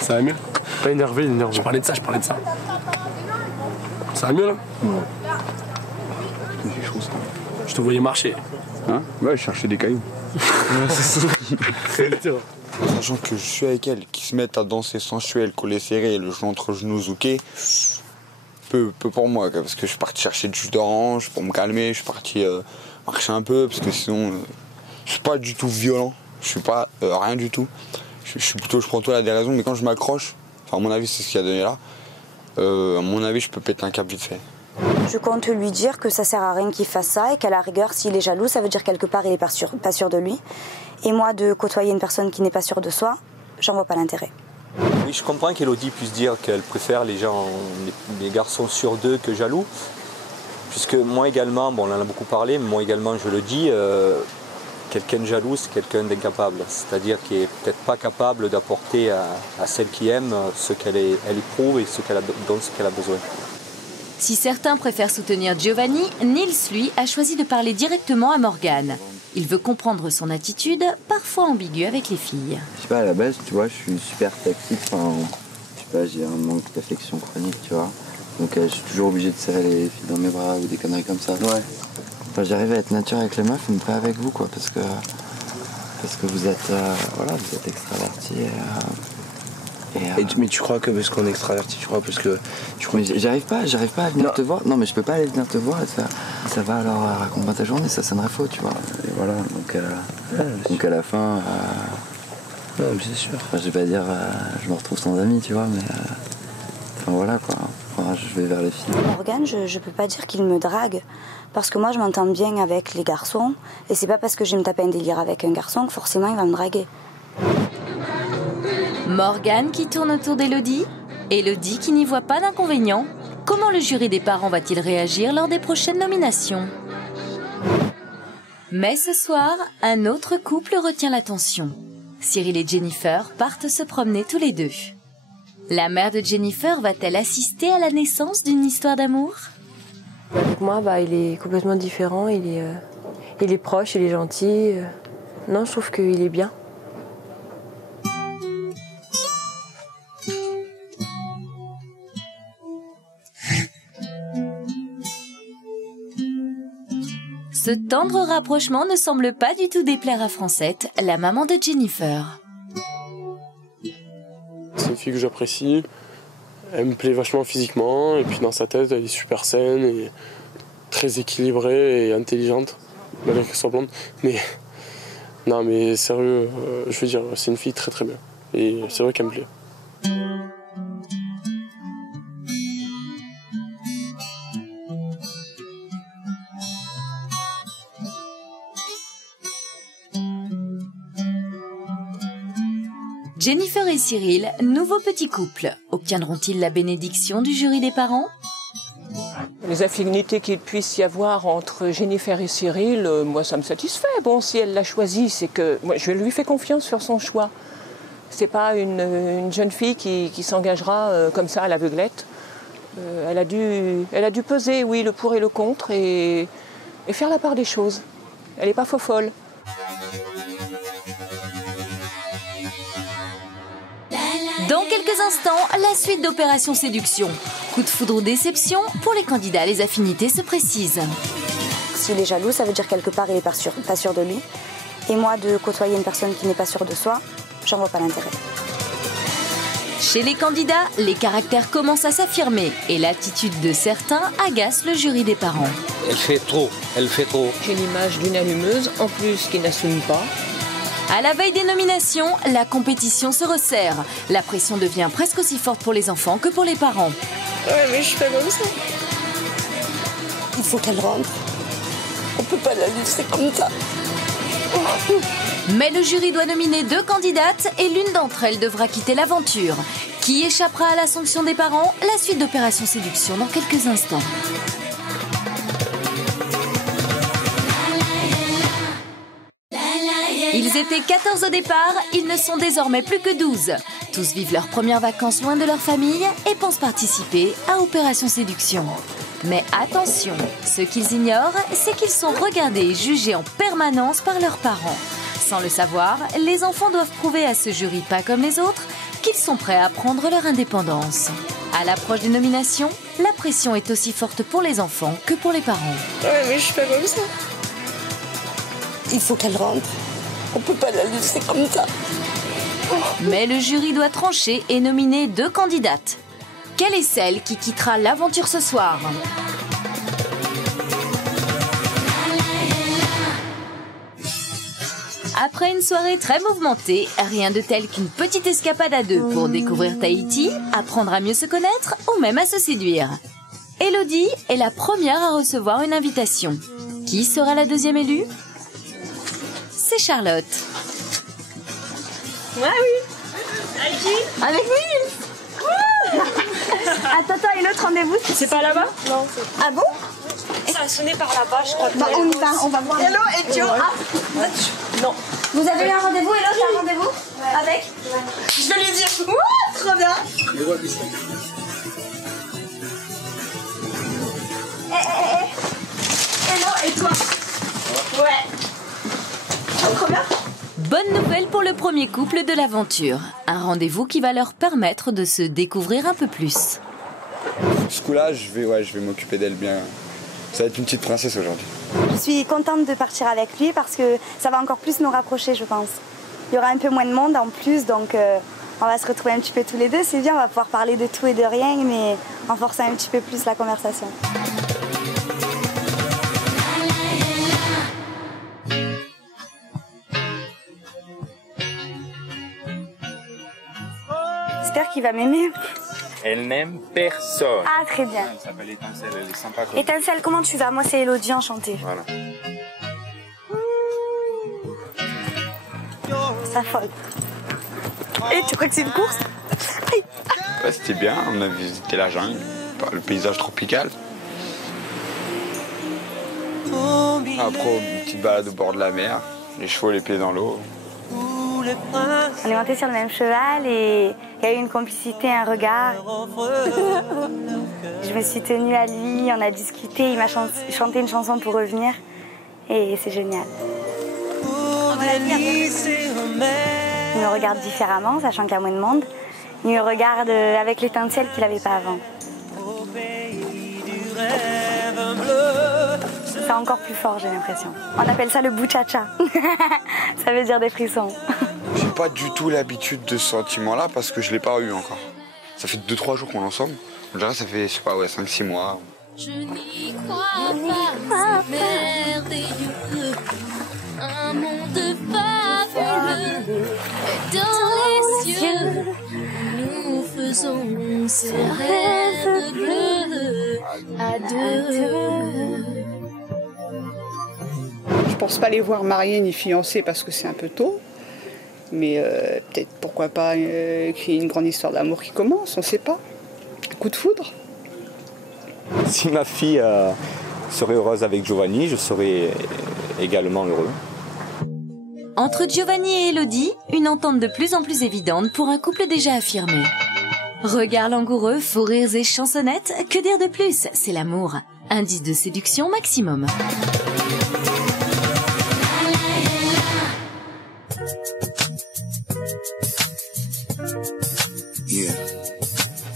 Ça va mieux? Pas énervé, il est énervé. Je parlais de ça. Ça va mieux là? Ouais. C'est quelque chose. Je te voyais marcher. Hein? Ouais, je cherchais des cailloux. Sachant que je suis avec elle, qui se mettent à danser sensuel, collet serré, le genou entre genoux zouké, peu pour moi, parce que je suis parti chercher du jus d'orange pour me calmer, je suis parti marcher un peu, parce que sinon, je suis pas du tout violent, je suis pas rien du tout. Je prends toi la déraison, mais quand je m'accroche, enfin à mon avis c'est ce qu'il y a donné là, à mon avis je peux péter un câble vite fait. Je compte lui dire que ça sert à rien qu'il fasse ça et qu'à la rigueur, s'il est jaloux, ça veut dire quelque part il est pas sûr de lui. Et moi, de côtoyer une personne qui n'est pas sûre de soi, j'en vois pas l'intérêt. Oui, je comprends qu'Elodie puisse dire qu'elle préfère les garçons sur 2 que jaloux. Puisque moi également, bon, on en a beaucoup parlé, mais moi également je le dis, quelqu'un de jaloux, c'est quelqu'un d'incapable. C'est-à-dire qui n'est peut-être pas capable d'apporter à celle qui aime ce qu'elle éprouve et dont ce qu'elle a besoin. Si certains préfèrent soutenir Giovanni, Nils, lui, a choisi de parler directement à Morgane. Il veut comprendre son attitude, parfois ambiguë avec les filles. Je sais pas, à la base, tu vois, je suis super tactique. Enfin, je sais pas, j'ai un manque d'affection chronique, tu vois. Donc je suis toujours obligé de serrer les filles dans mes bras ou des conneries comme ça. Ouais. Enfin, j'arrive à être nature avec les meufs, mais pas avec vous, quoi, parce que vous êtes, voilà, vous êtes extravertis. Mais tu crois que parce qu'on est extraverti, tu crois parce que... J'arrive pas à venir te voir. Non, mais je peux pas aller venir te voir et ça va alors raconte-moi ta journée, ça sonnerait faux, tu vois. Et voilà, donc à la fin... non, mais c'est sûr. Enfin, je vais pas dire je me retrouve sans amis, tu vois, mais... Enfin voilà, quoi. Enfin, je vais vers les filles. Morgane, je peux pas dire qu'il me drague. Parce que moi, je m'entends bien avec les garçons. Et c'est pas parce que je vais me taper un délire avec un garçon que forcément il va me draguer. Morgane qui tourne autour d'Elodie, Elodie qui n'y voit pas d'inconvénient. Comment le jury des parents va-t-il réagir lors des prochaines nominations? Mais ce soir, un autre couple retient l'attention. Cyril et Jennifer partent se promener tous les deux. La mère de Jennifer va-t-elle assister à la naissance d'une histoire d'amour? Avec moi, il est complètement différent, il est proche, il est gentil. Non, je trouve qu'il est bien. Ce tendre rapprochement ne semble pas du tout déplaire à Francette, la maman de Jennifer. C'est une fille que j'apprécie, elle me plaît vachement physiquement, et puis dans sa tête, elle est super saine, et très équilibrée et intelligente, malgré qu'elle soit blonde. Mais non, mais sérieux, je veux dire, c'est une fille très très bien, et c'est vrai qu'elle me plaît. Jennifer et Cyril, nouveau petit couple, obtiendront-ils la bénédiction du jury des parents? Les affinités qu'il puisse y avoir entre Jennifer et Cyril, moi ça me satisfait. Bon, si elle l'a choisi, c'est que moi, je lui fais confiance sur son choix. C'est pas une jeune fille qui s'engagera comme ça à l'aveuglette. Elle a dû peser, oui, le pour et le contre et faire la part des choses. Elle n'est pas folle. Dans quelques instants, la suite d'Opération Séduction. Coup de foudre ou déception, pour les candidats, les affinités se précisent. S'il est jaloux, ça veut dire quelque part il est pas sûr de lui. Et moi, de côtoyer une personne qui n'est pas sûre de soi, j'en vois pas l'intérêt. Chez les candidats, les caractères commencent à s'affirmer et l'attitude de certains agace le jury des parents. Elle fait trop. J'ai l'image d'une allumeuse, en plus qui n'assume pas. À la veille des nominations, la compétition se resserre. La pression devient presque aussi forte pour les enfants que pour les parents. Ouais, mais je suis pas comme ça. Il faut qu'elle rentre. On peut pas la laisser comme ça. Mais le jury doit nominer 2 candidates et l'une d'entre elles devra quitter l'aventure. Qui échappera à la sanction des parents? La suite d'Opération Séduction dans quelques instants. Ils étaient 14 au départ, ils ne sont désormais plus que 12. Tous vivent leurs premières vacances loin de leur famille et pensent participer à Opération Séduction. Mais attention, ce qu'ils ignorent, c'est qu'ils sont regardés et jugés en permanence par leurs parents. Sans le savoir, les enfants doivent prouver à ce jury, pas comme les autres, qu'ils sont prêts à prendre leur indépendance. À l'approche des nominations, la pression est aussi forte pour les enfants que pour les parents. Ouais, mais je suis pas comme ça. Il faut qu'elle rentre. On peut pas la laisser comme ça. Mais le jury doit trancher et nominer 2 candidates. Quelle est celle qui quittera l'aventure ce soir? Après une soirée très mouvementée, rien de tel qu'une petite escapade à 2 pour découvrir Tahiti, apprendre à mieux se connaître ou même à se séduire. Elodie est la première à recevoir une invitation. Qui sera la deuxième élue? C'est Charlotte. Ouais, oui. Avec qui? Avec Nils. Attends, et l'autre rendez-vous? C'est pas là-bas? Non. Ah bon? Ça a sonné par là-bas, je crois. Bah, on va voir. Hello, et Thio. Non. Vous avez eu un rendez-vous et l'autre a un rendez-vous? Avec? Je vais lui dire. Ouh, trop bien. Hello, et toi? Ouais. Trop bien. Bonne nouvelle pour le premier couple de l'aventure. Un rendez-vous qui va leur permettre de se découvrir un peu plus. Ce coup-là, je vais m'occuper d'elle bien. Ça va être une petite princesse aujourd'hui. Je suis contente de partir avec lui parce que ça va encore plus nous rapprocher, je pense. Il y aura un peu moins de monde en plus, donc on va se retrouver un petit peu tous les deux. C'est bien, on va pouvoir parler de tout et de rien, mais en forçant un petit peu plus la conversation. J'espère qu'il va m'aimer. Elle n'aime personne. Ah, très bien. Elle s'appelle Étincelle, elle est sympa comme Étincelle, comment tu vas? Moi, c'est Elodie, enchantée. Voilà. Ça folle. Et tu crois que c'est une course? Ouais, c'était bien, on a visité la jungle, le paysage tropical. Après, une petite balade au bord de la mer, les chevaux les pieds dans l'eau. On est monté sur le même cheval et il y a eu une complicité, un regard. Je me suis tenue à lui, on a discuté, il m'a chanté une chanson pour revenir et c'est génial. Il me regarde différemment, sachant qu'il y a moins de monde. Il me regarde avec l'étincelle qu'il n'avait pas avant. C'est encore plus fort, j'ai l'impression. On appelle ça le bouchacha. Ça veut dire des frissons. J'ai pas du tout l'habitude de ce sentiment-là parce que je l'ai pas eu encore. Ça fait 2-3 jours qu'on est ensemble. On dirait que ça fait, je sais pas, 5-6 mois. Je n'y crois pas, c'est merveilleux. Un monde fabuleux dans les cieux. Nous faisons ces rêves bleus à deux. Je pense pas les voir mariés ni fiancés parce que c'est un peu tôt. Mais peut-être, pourquoi pas, qu'il y ait une grande histoire d'amour qui commence, on sait pas. Un coup de foudre. Si ma fille serait heureuse avec Giovanni, je serais également heureux. Entre Giovanni et Elodie, une entente de plus en plus évidente pour un couple déjà affirmé. Regards langoureux, faux rires et chansonnettes, que dire de plus? C'est l'amour. Indice de séduction maximum.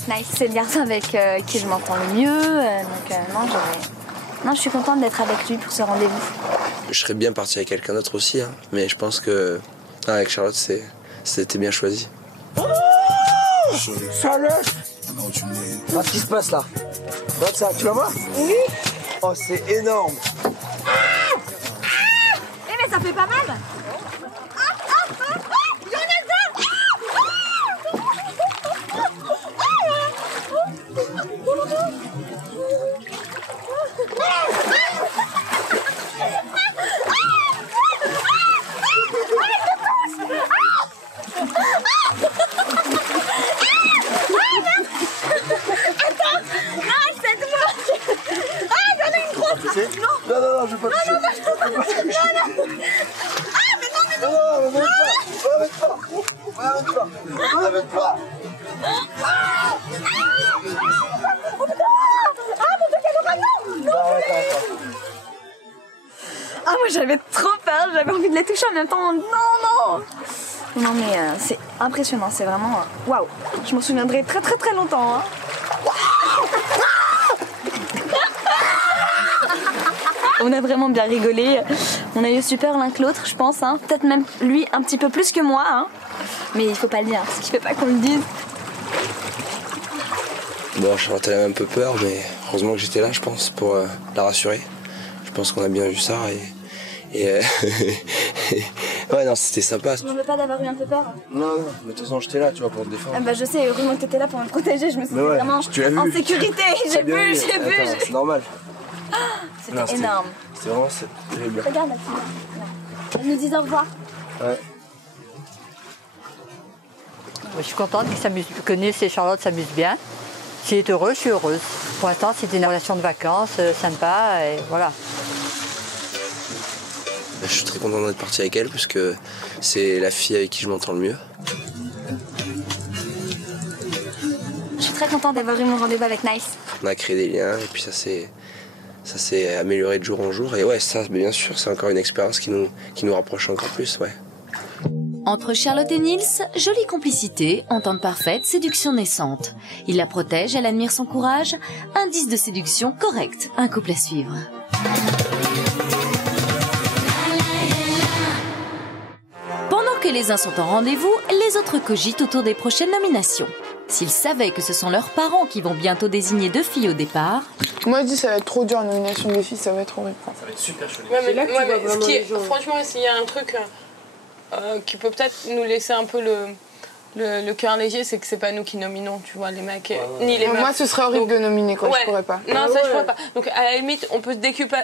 Nice, c'est le garçon avec qui je m'entends le mieux. Non, je suis contente d'être avec lui pour ce rendez-vous. Je serais bien parti avec quelqu'un d'autre aussi, hein, mais je pense que avec Charlotte, c'était bien choisi. Charlotte! Regarde ce qui se passe là. Regarde ça, tu vas voir? Oui. Oh, c'est énorme. Mais ça fait pas mal. Non, je veux pas toucher. Ah, mais non. Ah, moi j'avais trop peur, j'avais envie de les toucher en même temps. Non, mais c'est impressionnant, c'est vraiment... Waouh, je m'en souviendrai très très très longtemps. Hein. On a vraiment bien rigolé. On a eu super l'un que l'autre, je pense. Hein. Peut-être même lui un petit peu plus que moi. Hein. Mais il faut pas le dire, parce qu'il fait pas qu'on le dise. Bon, Charlotte elle avait un peu peur, mais heureusement que j'étais là, je pense, pour la rassurer. Je pense qu'on a bien vu ça et ouais, non, c'était sympa. Tu m'en veux pas d'avoir eu un peu peur? Non, mais de toute façon, j'étais là, tu vois, pour te défendre. Ah bah je sais, heureusement que t'étais là pour me protéger. Je me suis vraiment en sécurité. J'ai vu. Attends, c'est normal. C'était énorme. C'est vraiment terrible. Regarde la fille. Elle nous dit au revoir. Ouais. Je suis contente que Nils et Charlotte s'amusent bien. S'il est heureux, je suis heureuse. Pour l'instant, c'était une relation de vacances sympa et voilà. Je suis très content d'être parti avec elle parce que c'est la fille avec qui je m'entends le mieux. Je suis très contente d'avoir eu mon rendez-vous avec Nice. On a créé des liens et puis ça s'est amélioré de jour en jour. Et ouais, ça, bien sûr, c'est encore une expérience qui nous rapproche encore plus, ouais. Entre Charlotte et Nils, jolie complicité, entente parfaite, séduction naissante. Il la protège, elle admire son courage, indice de séduction correct, un couple à suivre. Pendant que les uns sont en rendez-vous, les autres cogitent autour des prochaines nominations. S'ils savaient que ce sont leurs parents qui vont bientôt désigner 2 filles au départ... Moi je dis ça va être trop dur, la nomination des filles, ça va être horrible. Ça va être super chouette. Ouais, mais franchement, s'il y a un truc qui peut peut-être nous laisser un peu le cœur léger, c'est que c'est pas nous qui nominons, tu vois, les mecs, ni les meufs. Moi ce serait horrible de nominer, quoi, je pourrais pas. Non, ça je pourrais pas. Donc à la limite, on peut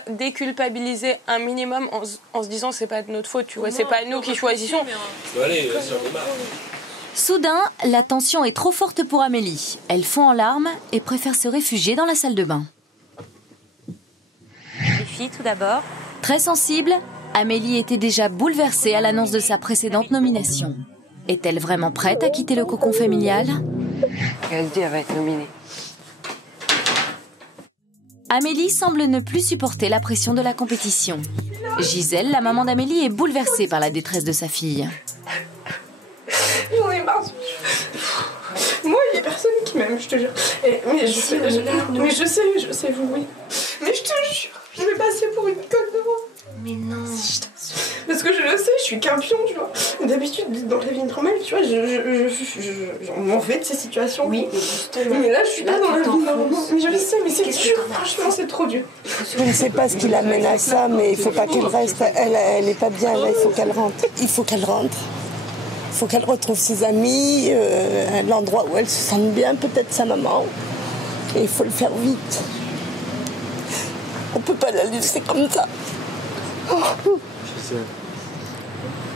déculpabiliser un minimum en se disant c'est pas de notre faute, tu vois, c'est pas nous qui choisissons. Allez, vas-y, on démarre. Soudain, la tension est trop forte pour Amélie. Elle fond en larmes et préfère se réfugier dans la salle de bain. Les filles, tout d'abord. Très sensible, Amélie était déjà bouleversée à l'annonce de sa précédente nomination. Est-elle vraiment prête à quitter le cocon familial? Elle se dit, elle va être nominée. Amélie semble ne plus supporter la pression de la compétition. Gisèle, la maman d'Amélie, est bouleversée par la détresse de sa fille. J'en ai marre. Moi, il n'y a personne qui m'aime, je te jure. Mais je sais, vous, oui. Mais je te jure, je vais passer pour une conne de moi. Mais non. Parce que je le sais, je suis qu'un pion, tu vois. D'habitude, dans la vie normale, tu vois, je m'en vais de ces situations. Oui, mais là, je suis pas dans la vie normale. Mais je le sais, mais c'est dur, franchement, c'est trop dur. Je ne sais pas ce qui l'amène à ça, mais il ne faut pas qu'elle reste. Elle n'est pas bien, là, il faut qu'elle rentre. Il faut qu'elle rentre. Il faut qu'elle retrouve ses amis, l'endroit où elle se sente bien, peut-être sa maman. Et il faut le faire vite. On ne peut pas la laisser comme ça. Oh.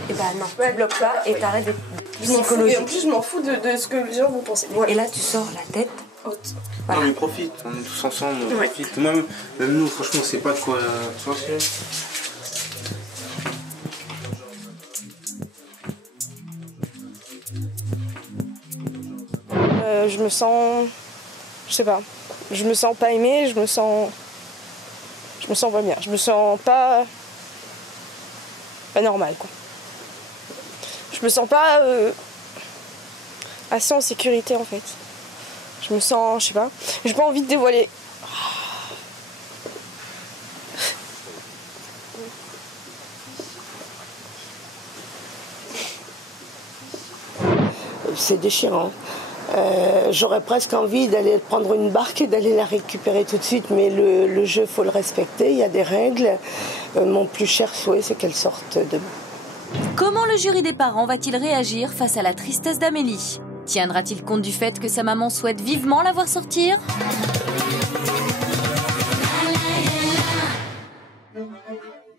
Et bah non, tu bloques pas et t'arrêtes d'être psychologique. Et en plus, je m'en fous de ce que les gens vont penser. Voilà. Et là, tu sors la tête haute. Voilà. Non, mais profite, on est tous ensemble, on profite. Moi, même nous, franchement, on sait pas de quoi. Je me sens, je sais pas, je me sens pas aimée, je me sens pas bien, je me sens pas normal, quoi. Je me sens pas assez en sécurité, en fait. Je me sens, je sais pas, j'ai pas envie de dévoiler. C'est déchirant. J'aurais presque envie d'aller prendre une barque et d'aller la récupérer tout de suite, mais le jeu, il faut le respecter, il y a des règles. Mon plus cher souhait, c'est qu'elle sorte demain. Comment le jury des parents va-t-il réagir face à la tristesse d'Amélie? Tiendra-t-il compte du fait que sa maman souhaite vivement la voir sortir?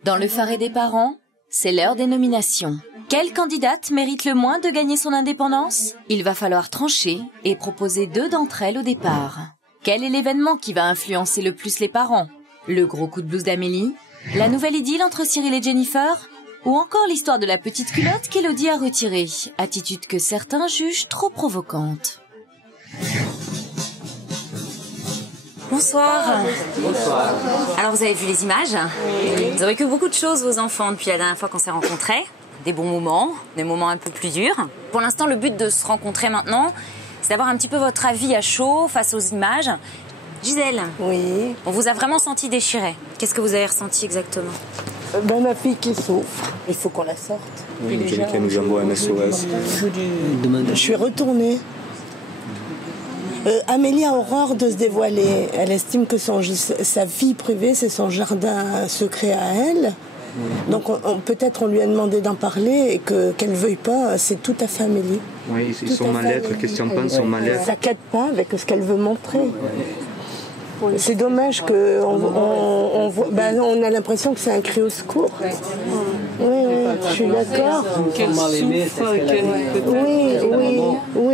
Dans le Faré des parents, c'est l'heure des nominations. Quelle candidate mérite le moins de gagner son indépendance? Il va falloir trancher et proposer 2 d'entre elles au départ. Quel est l'événement qui va influencer le plus les parents? Le gros coup de blues d'Amélie? La nouvelle idylle entre Cyril et Jennifer? Ou encore l'histoire de la petite culotte qu'Élodie a retirée, attitude que certains jugent trop provocante. Bonsoir. Bonsoir. Alors vous avez vu les images? Oui. Vous avez vécu beaucoup de choses, vos enfants, depuis la dernière fois qu'on s'est rencontrés. Des bons moments, des moments un peu plus durs. Pour l'instant, le but de se rencontrer maintenant, c'est d'avoir un petit peu votre avis à chaud face aux images. Gisèle. Oui. On vous a vraiment senti déchirée. Qu'est-ce que vous avez ressenti exactement? Ma fille qui souffre, il faut qu'on la sorte. Oui, Angélique nous envoie un SOS. Je suis retournée. Amélie a horreur de se dévoiler. Elle estime que sa vie privée, c'est son jardin secret à elle. Donc peut-être on lui a demandé d'en parler et qu'elle ne veuille pas, c'est tout à fait Amélie. Oui, son mal-être, question de son mal-être. Ça ne cadre pas avec ce qu'elle veut montrer. C'est dommage on a l'impression que c'est un cri au secours. Oui, je suis d'accord. Qu'elle souffre, Oui,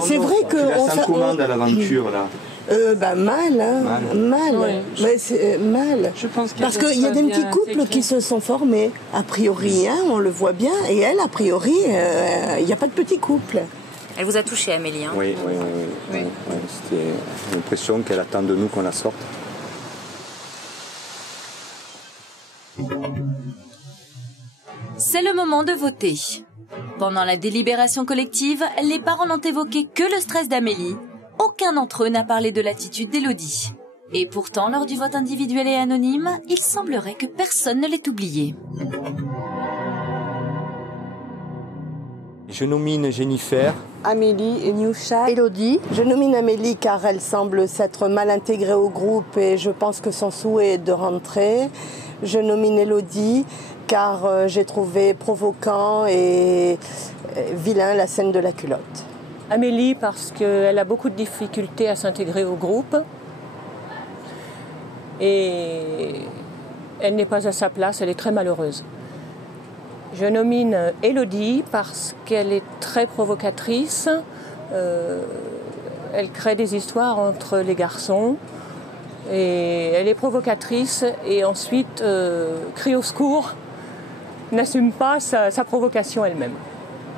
C'est vrai que... Tu la sens comment dans l'aventure, là? Mal, hein. Mal. Oui. Ouais, c'est mal. Je pense parce qu'il y a des petits couples qui se sont formés. A priori, hein, on le voit bien. Et elle, a priori, il n'y a pas de petit couple. Elle vous a touché, Amélie, hein? Oui. C'était l'impression qu'elle attend de nous qu'on la sorte. C'est le moment de voter. Pendant la délibération collective, les parents n'ont évoqué que le stress d'Amélie. Aucun d'entre eux n'a parlé de l'attitude d'Élodie. Et pourtant, lors du vote individuel et anonyme, il semblerait que personne ne l'ait oublié. Je nomine Jennifer. Amélie et Niusha. Élodie. Je nomine Amélie car elle semble s'être mal intégrée au groupe et je pense que son souhait est de rentrer. Je nomine Élodie car j'ai trouvé provoquant et vilain la scène de la culotte. Amélie parce qu'elle a beaucoup de difficultés à s'intégrer au groupe et elle n'est pas à sa place, elle est très malheureuse. Je nomine Élodie parce qu'elle est très provocatrice, elle crée des histoires entre les garçons et elle est provocatrice et ensuite crie au secours, n'assume pas sa provocation elle-même.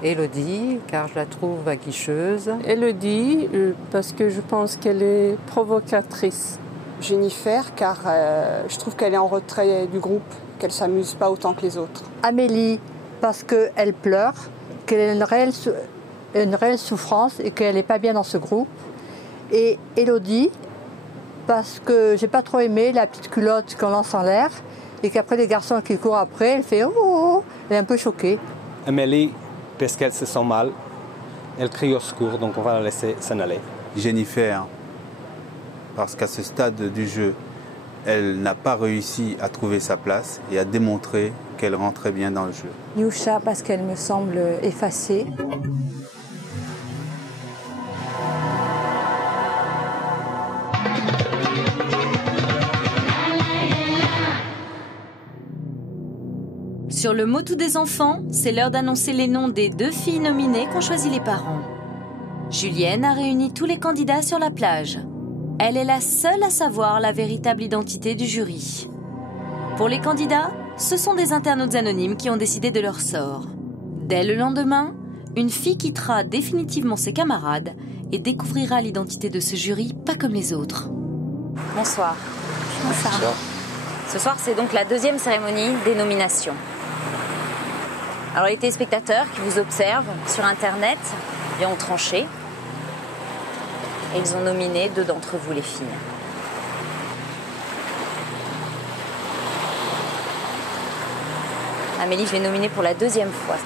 Élodie, car je la trouve aguicheuse. Élodie, parce que je pense qu'elle est provocatrice. Jennifer, car je trouve qu'elle est en retrait du groupe, qu'elle ne s'amuse pas autant que les autres. Amélie, parce qu'elle pleure, qu'elle a une réelle souffrance et qu'elle n'est pas bien dans ce groupe. Et Élodie, parce que j'ai pas trop aimé la petite culotte qu'on lance en l'air et qu'après les garçons qui courent après, elle fait oh, elle est un peu choquée. Amélie, parce qu'elle se sent mal, elle crie au secours, donc on va la laisser s'en aller. Jennifer, parce qu'à ce stade du jeu, elle n'a pas réussi à trouver sa place et à démontrer qu'elle rentrait bien dans le jeu. Niusha, parce qu'elle me semble effacée. Sur le motu des enfants, c'est l'heure d'annoncer les noms des 2 filles nominées qu'ont choisi les parents. Julienne a réuni tous les candidats sur la plage. Elle est la seule à savoir la véritable identité du jury. Pour les candidats, ce sont des internautes anonymes qui ont décidé de leur sort. Dès le lendemain, une fille quittera définitivement ses camarades et découvrira l'identité de ce jury pas comme les autres. Bonsoir. Bonsoir. Ce soir, c'est donc la 2e cérémonie des nominations. Alors les téléspectateurs qui vous observent sur Internet, ils ont tranché. Et ils ont nominé 2 d'entre vous, les filles. Amélie, je l'ai nominée pour la 2e fois.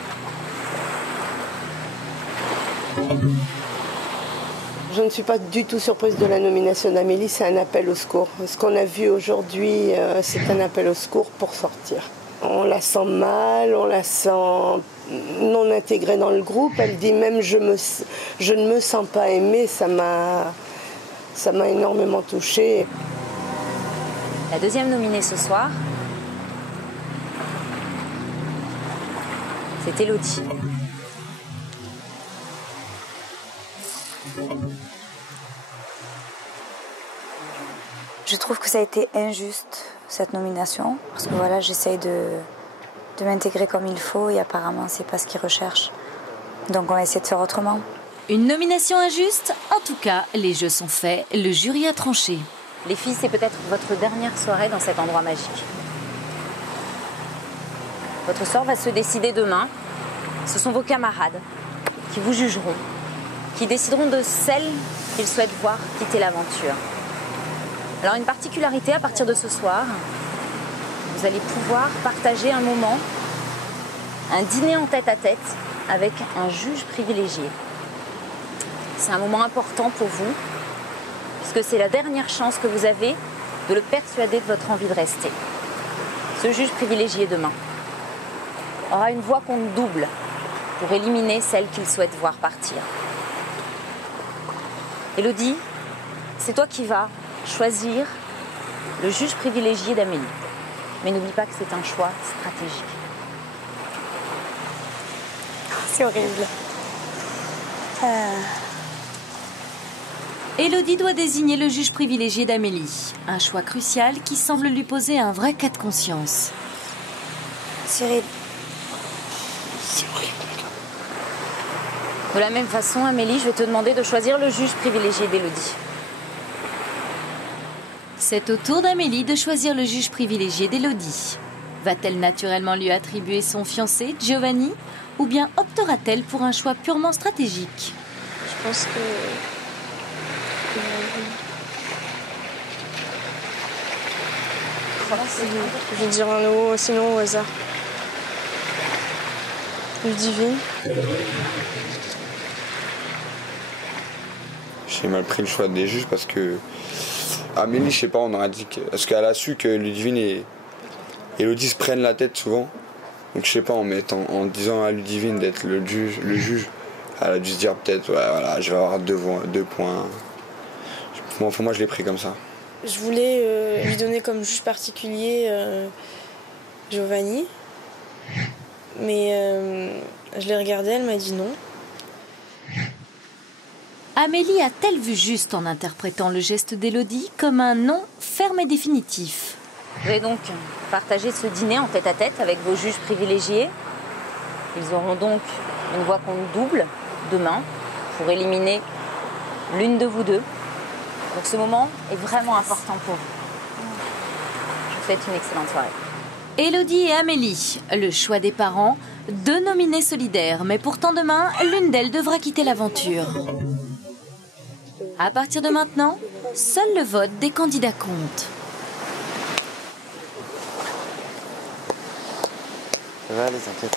Je ne suis pas du tout surprise de la nomination d'Amélie, c'est un appel au secours. Ce qu'on a vu aujourd'hui, c'est un appel au secours pour sortir. On la sent mal, on la sent non intégrée dans le groupe. Elle dit même je ne me sens pas aimée, ça m'a énormément touchée. La 2e nominée ce soir, c'est Élodie. Je trouve que ça a été injuste, cette nomination, parce que voilà, j'essaye de m'intégrer comme il faut et apparemment, c'est pas ce qu'ils recherchent. Donc on va essayer de faire autrement. Une nomination injuste? En tout cas, les jeux sont faits, le jury a tranché. Les filles, c'est peut-être votre dernière soirée dans cet endroit magique. Votre sort va se décider demain. Ce sont vos camarades qui vous jugeront, qui décideront de celles qu'ils souhaitent voir quitter l'aventure. Alors une particularité à partir de ce soir, vous allez pouvoir partager un moment, un dîner en tête-à-tête avec un juge privilégié. C'est un moment important pour vous, puisque c'est la dernière chance que vous avez de le persuader de votre envie de rester. Ce juge privilégié demain aura une voix compte double pour éliminer celle qu'il souhaite voir partir. Élodie, c'est toi qui vas choisir le juge privilégié d'Amélie. Mais n'oublie pas que c'est un choix stratégique. C'est horrible. Élodie doit désigner le juge privilégié d'Amélie. Un choix crucial qui semble lui poser un vrai cas de conscience. Cyril. C'est horrible. De la même façon, Amélie, je vais te demander de choisir le juge privilégié d'Élodie. C'est au tour d'Amélie de choisir le juge privilégié d'Élodie. Va-t-elle naturellement lui attribuer son fiancé, Giovanni, ou bien optera-t-elle pour un choix purement stratégique? Je pense que... Je vais dire un nom, sinon au hasard. Ludivine. J'ai mal pris le choix des juges parce que Amélie, je sais pas, on aurait dit que... Parce qu'elle a su que Ludivine et Élodie se prennent la tête souvent. Donc je sais pas, en disant à Ludivine d'être le juge, elle a dû se dire peut-être, ouais voilà, je vais avoir 2 points. Enfin, moi je l'ai pris comme ça. Je voulais lui donner comme juge particulier Giovanni. Mais je l'ai regardée, elle m'a dit non. Amélie a-t-elle vu juste en interprétant le geste d'Élodie comme un non ferme et définitif? Vous allez donc partager ce dîner en tête-à-tête avec vos juges privilégiés. Ils auront donc une voix compte double demain pour éliminer l'une de vous deux. Donc ce moment est vraiment important pour vous. Je vous souhaite une excellente soirée. Élodie et Amélie, le choix des parents, 2 nominés solidaires, mais pourtant demain, l'une d'elles devra quitter l'aventure. À partir de maintenant, seul le vote des candidats compte. Ça va, allez, t'inquiète.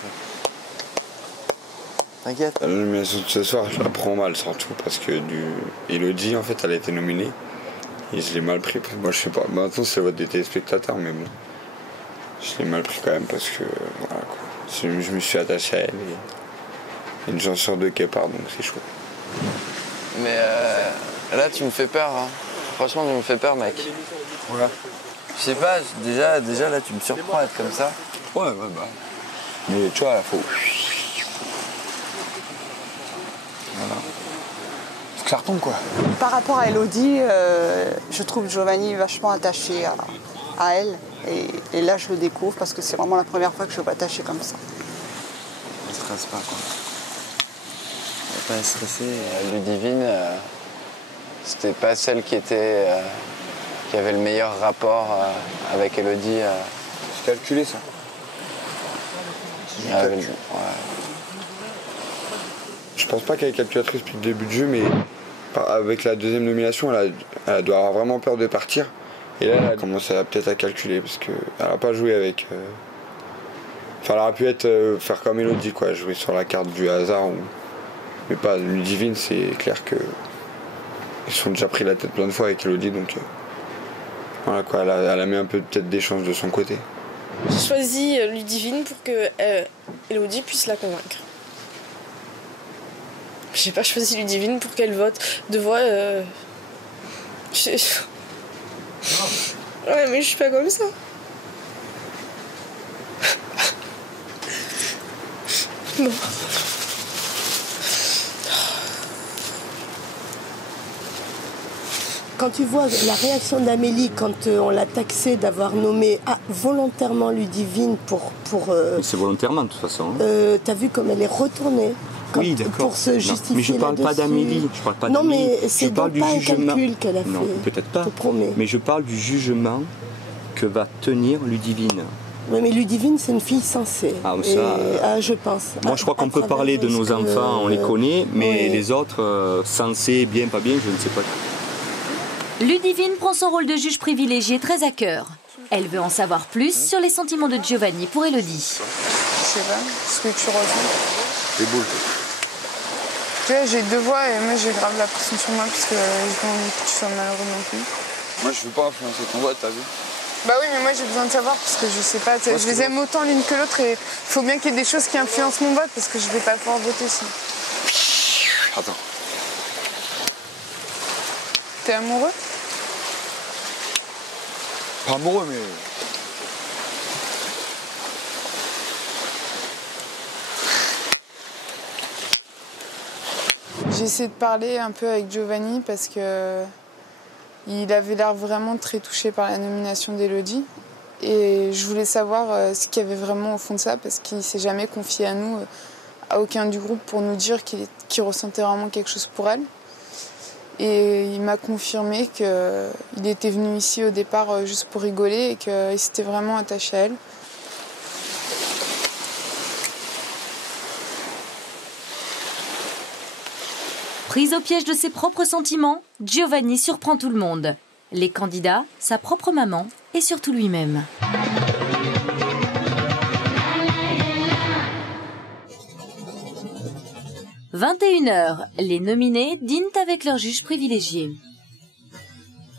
T'inquiète. L'élimination de ce soir, je la prends mal surtout parce que Élodie, en fait, elle a été nominée et je l'ai mal pris. Moi, je sais pas. Maintenant, c'est le vote des téléspectateurs, mais bon. Je l'ai mal pris quand même parce que, voilà quoi. Je me suis attaché à elle et une chance sur 2 qu'elle part, donc c'est chaud. Mais là, tu me fais peur. Hein. Franchement, tu me fais peur, mec. Ouais. Je sais pas, déjà là, tu me surprends à être comme ça. Ouais, bah. Mais tu vois, il faut. Voilà. Faut que ça retombe, quoi. Par rapport à Élodie, je trouve Giovanni vachement attaché à elle. Et là, je le découvre parce que c'est vraiment la première fois que je le vois attaché comme ça. Ne stresse pas, quoi. Faut pas stresser. Ludivine, c'était pas celle qui avait le meilleur rapport avec Élodie. C'est calculé, ça. Ouais. Je pense pas qu'elle est calculatrice depuis le début du jeu, mais avec la 2e nomination, elle doit avoir vraiment peur de partir. Et là, elle a commencé peut-être à calculer parce qu'elle n'a pas joué avec. Enfin, elle aurait pu faire comme Élodie, quoi, jouer sur la carte du hasard. Mais pas Ludivine, c'est clair que. Ils se sont déjà pris la tête plein de fois avec Élodie, donc. Voilà quoi, elle a mis un peu peut-être des chances de son côté. J'ai choisi Ludivine pour que Élodie puisse la convaincre. J'ai pas choisi Ludivine pour qu'elle vote de voix. Ouais, mais je suis pas comme ça. Bon. Quand tu vois la réaction d'Amélie quand on l'a taxée d'avoir nommé volontairement Ludivine pour Mais c'est volontairement de toute façon. Hein. T'as vu comme elle est retournée oui, d'accord. Pour se justifier. Non, mais je parle pas d'Amélie. Je parle pas non, d'Amélie. mais c'est donc pas un calcul qu'elle a fait. Non, peut-être pas. Je te promets. Mais je parle du jugement que va tenir Ludivine. Oui, mais Ludivine, c'est une fille sensée. Ah, ça, je pense. Moi, je crois qu'on peut parler de nos enfants, on les connaît, mais les autres, sensés, bien, pas bien, je ne sais pas. Ludivine prend son rôle de juge privilégié très à cœur. Elle veut en savoir plus sur les sentiments de Giovanni pour Élodie. Je sais pas, ce que tu ressens. Les boules. Tu vois, j'ai 2 voix et moi j'ai grave la pression sur moi parce que j'ai pas envie que tu sois malheureux non plus. Moi je veux pas influencer ton vote, t'as vu? Bah oui, mais moi j'ai besoin de savoir parce que je sais pas, je les aime autant l'une que l'autre et il faut bien qu'il y ait des choses qui influencent mon vote parce que je vais pas pouvoir voter sinon. Attends. T'es amoureux? Pas amoureux, mais. J'ai essayé de parler un peu avec Giovanni parce que il avait l'air vraiment très touché par la nomination d'Elodie. Et je voulais savoir ce qu'il y avait vraiment au fond de ça parce qu'il ne s'est jamais confié à nous, à aucun du groupe, pour nous dire qu'il ressentait vraiment quelque chose pour elle. Et il m'a confirmé qu'il était venu ici au départ juste pour rigoler et qu'il s'était vraiment attaché à elle. Prise au piège de ses propres sentiments, Giovanni surprend tout le monde. Les candidats, sa propre maman et surtout lui-même. « 21h, les nominés dînent avec leur juge privilégié.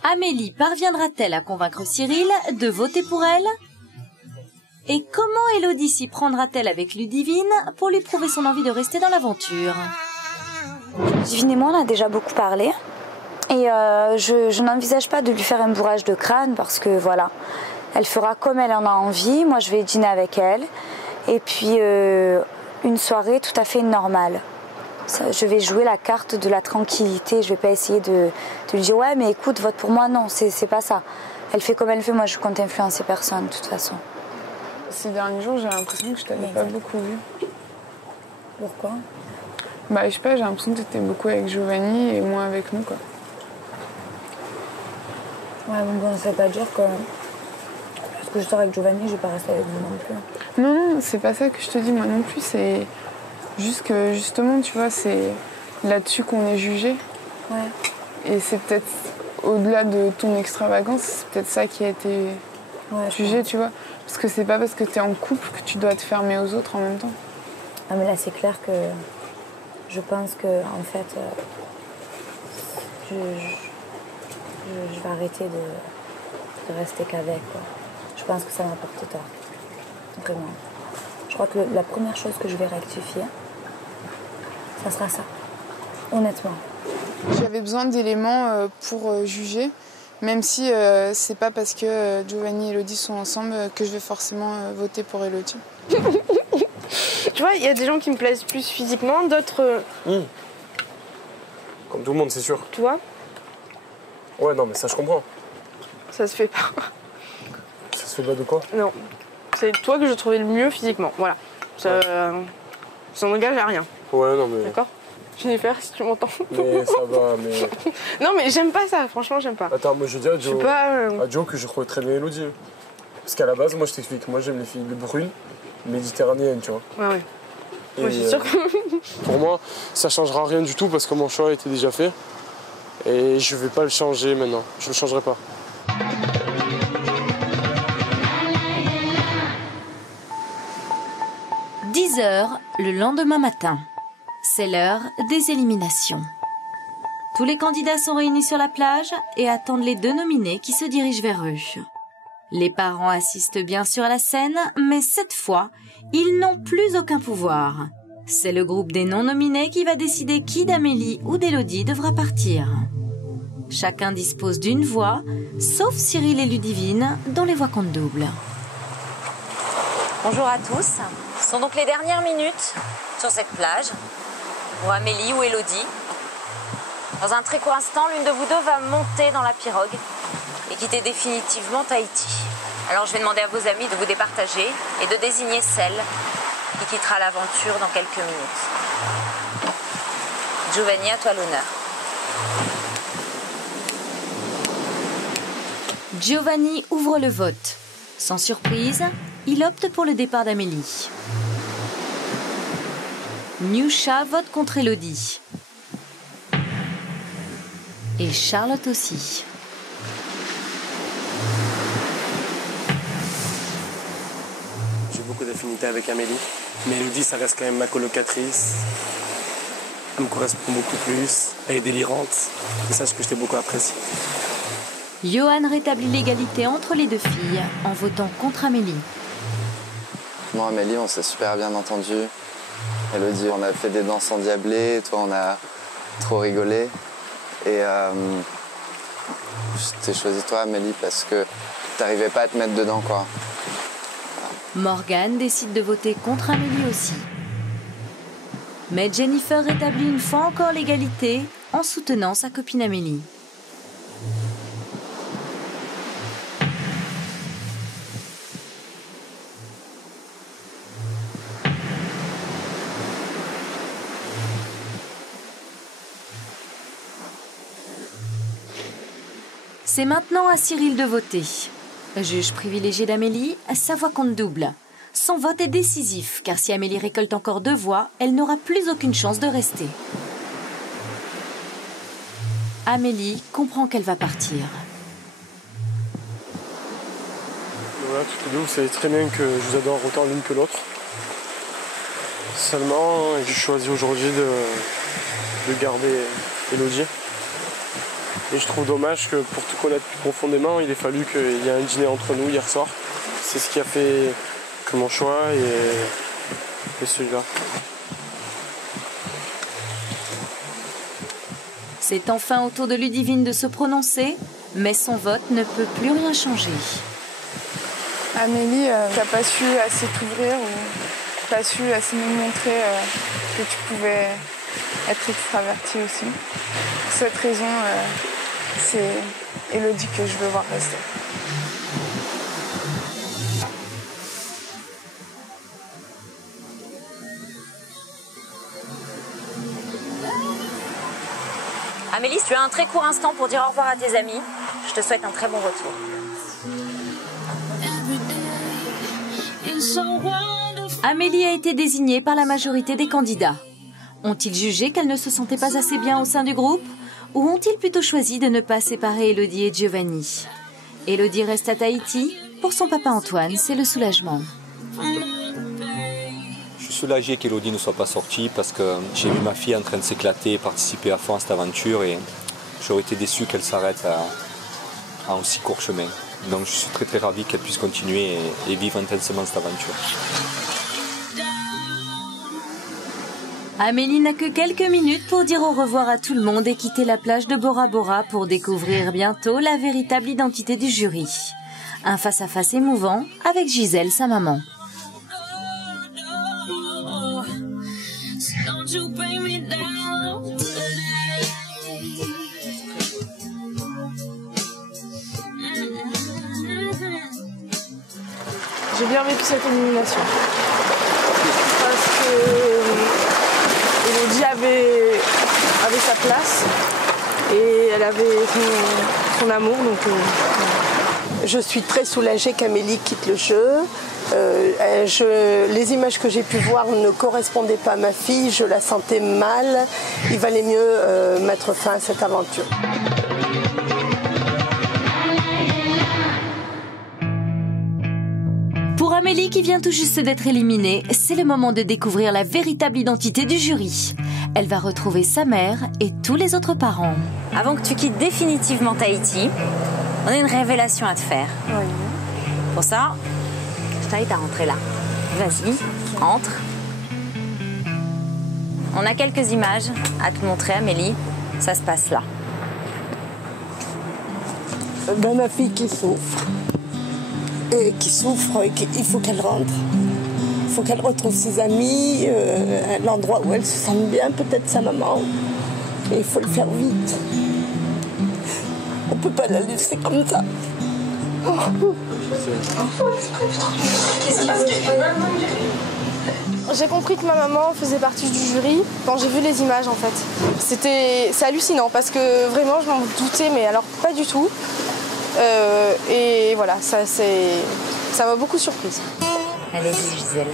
Amélie parviendra-t-elle à convaincre Cyril de voter pour elle? Et comment Élodie s'y prendra-t-elle avec Ludivine pour lui prouver son envie de rester dans l'aventure? Ludivine et moi, on a déjà beaucoup parlé. Et je n'envisage pas de lui faire un bourrage de crâne parce que voilà, elle fera comme elle en a envie. Moi, je vais dîner avec elle. Et puis, une soirée tout à fait normale. Je vais jouer la carte de la tranquillité. Je ne vais pas essayer de lui dire « Ouais, mais écoute, vote pour moi. » Non, c'est pas ça. Elle fait comme elle veut. Moi, je compte influencer personne, de toute façon. Ces derniers jours, j'ai l'impression que je t'avais pas beaucoup vu. Pourquoi? Bah, je sais pas, j'ai l'impression que tu étais beaucoup avec Giovanni et moins avec nous, quoi. Ouais, bon, ça veut pas dire que parce que je sors avec Giovanni, je vais pas rester avec vous non plus. Non, non, c'est pas ça que je te dis, moi non plus. C'est juste que, justement, tu vois, c'est là-dessus qu'on est jugé. Ouais. Et c'est peut-être, au-delà de ton extravagance, c'est peut-être ça qui a été jugé, tu vois. Parce que c'est pas parce que t'es en couple que tu dois te fermer aux autres en même temps. Ah, mais là, c'est clair que je pense que, en fait, je vais arrêter de rester qu'avec, quoi. Je pense que ça m'apporte tort. Vraiment. Je crois que la première chose que je vais rectifier, ça sera ça. Honnêtement. J'avais besoin d'éléments pour juger, même si c'est pas parce que Giovanni et Élodie sont ensemble que je vais forcément voter pour Élodie. Tu vois, il y a des gens qui me plaisent plus physiquement, d'autres... Comme tout le monde, c'est sûr. Tu vois? Ouais, non, mais ça, je comprends. Ça se fait pas. Ça se fait pas de quoi? Non. C'est toi que je trouvais le mieux physiquement. Voilà. Ça n'engage à rien. Ouais, non, mais... D'accord? Jennifer, si tu m'entends. Mais ça va, mais... Non, mais j'aime pas ça. Franchement, j'aime pas. Attends, moi, je dis à Joe, pas, à Joe que je trouvais très bien Élodie. Parce qu'à la base, moi, je t'explique. Moi, j'aime les filles brunes, méditerranéennes, tu vois. Ouais, ouais. Et moi, je suis sûre que... Pour moi, ça changera rien du tout parce que mon choix a été déjà fait. Et je vais pas le changer maintenant. Je le changerai pas. « 10h, le lendemain matin. C'est l'heure des éliminations. Tous les candidats sont réunis sur la plage et attendent les deux nominés qui se dirigent vers eux. Les parents assistent bien sûr à la scène, mais cette fois, ils n'ont plus aucun pouvoir. C'est le groupe des non-nominés qui va décider qui d'Amélie ou d'Élodie devra partir. Chacun dispose d'une voix, sauf Cyril et Ludivine, dont les voix comptent double. Bonjour à tous. Ce sont donc les dernières minutes sur cette plage pour Amélie ou Élodie. Dans un très court instant, l'une de vous deux va monter dans la pirogue et quitter définitivement Tahiti. Alors je vais demander à vos amis de vous départager et de désigner celle qui quittera l'aventure dans quelques minutes. Giovanni, à toi l'honneur. Giovanni ouvre le vote. Sans surprise, il opte pour le départ d'Amélie. Niusha vote contre Élodie. Et Charlotte aussi. J'ai beaucoup d'affinités avec Amélie. Mais Élodie, ça reste quand même ma colocatrice. Elle me correspond beaucoup plus. Elle est délirante. C'est ça ce que je t'ai beaucoup apprécié. Johan rétablit l'égalité entre les deux filles en votant contre Amélie. Moi, Amélie, on s'est super bien entendu. Élodie, on a fait des danses endiablées. Toi, on a trop rigolé. Et je t'ai choisi toi, Amélie, parce que t'arrivais pas à te mettre dedans, quoi. Morgane décide de voter contre Amélie aussi. Mais Jennifer rétablit une fois encore l'égalité en soutenant sa copine Amélie. C'est maintenant à Cyril de voter. Juge privilégié d'Amélie, sa voix compte double. Son vote est décisif, car si Amélie récolte encore 2 voix, elle n'aura plus aucune chance de rester. Amélie comprend qu'elle va partir. Voilà, toutes les deux, vous savez très bien que je vous adore autant l'une que l'autre. Seulement, j'ai choisi aujourd'hui de garder Élodie. Et je trouve dommage que pour tout connaître plus profondément, il ait fallu qu'il y ait un dîner entre nous hier soir. C'est ce qui a fait que mon choix est celui-là. C'est enfin au tour de Ludivine de se prononcer, mais son vote ne peut plus rien changer. Amélie, tu n'as pas su assez t'ouvrir ou pas su assez nous montrer que tu pouvais être extravertie aussi. Pour cette raison, c'est Élodie que je veux voir rester. Amélie, si tu as un très court instant pour dire au revoir à tes amis, je te souhaite un très bon retour. Amélie a été désignée par la majorité des candidats. Ont-ils jugé qu'elle ne se sentait pas assez bien au sein du groupe? Ou ont-ils plutôt choisi de ne pas séparer Élodie et Giovanni? Élodie reste à Tahiti. Pour son papa Antoine, c'est le soulagement. Je suis soulagé qu'Élodie ne soit pas sortie parce que j'ai vu ma fille en train de s'éclater et participer à fond à cette aventure et j'aurais été déçu qu'elle s'arrête à un aussi court chemin. Donc je suis très très ravi qu'elle puisse continuer et vivre intensément cette aventure. Amélie n'a que quelques minutes pour dire au revoir à tout le monde et quitter la plage de Bora Bora pour découvrir bientôt la véritable identité du jury. Un face-à-face émouvant avec Gisèle, sa maman. J'ai bien vécu cette élimination. Parce que Élodie avait sa place et elle avait son amour. Donc, Je suis très soulagée qu'Amélie quitte le jeu. Les images que j'ai pu voir ne correspondaient pas à ma fille. Je la sentais mal. Il valait mieux mettre fin à cette aventure. Pour Amélie qui vient tout juste d'être éliminée, c'est le moment de découvrir la véritable identité du jury. Elle va retrouver sa mère et tous les autres parents. Avant que tu quittes définitivement Tahiti, on a une révélation à te faire. Oui. Pour ça, je t'invite à rentrer là. Vas-y, entre. On a quelques images à te montrer, Amélie. Ça se passe là. Ma fille qui souffre. Et il faut qu'elle rentre. Il faut qu'elle retrouve ses amis, l'endroit où elle se sent bien, peut-être sa maman. Et il faut le faire vite. On ne peut pas la laisser comme ça. j'ai compris que ma maman faisait partie du jury quand j'ai vu les images en fait. C'est hallucinant parce que vraiment je m'en doutais, mais alors pas du tout. Et voilà, ça m'a beaucoup surprise. Allez-y, Gisèle.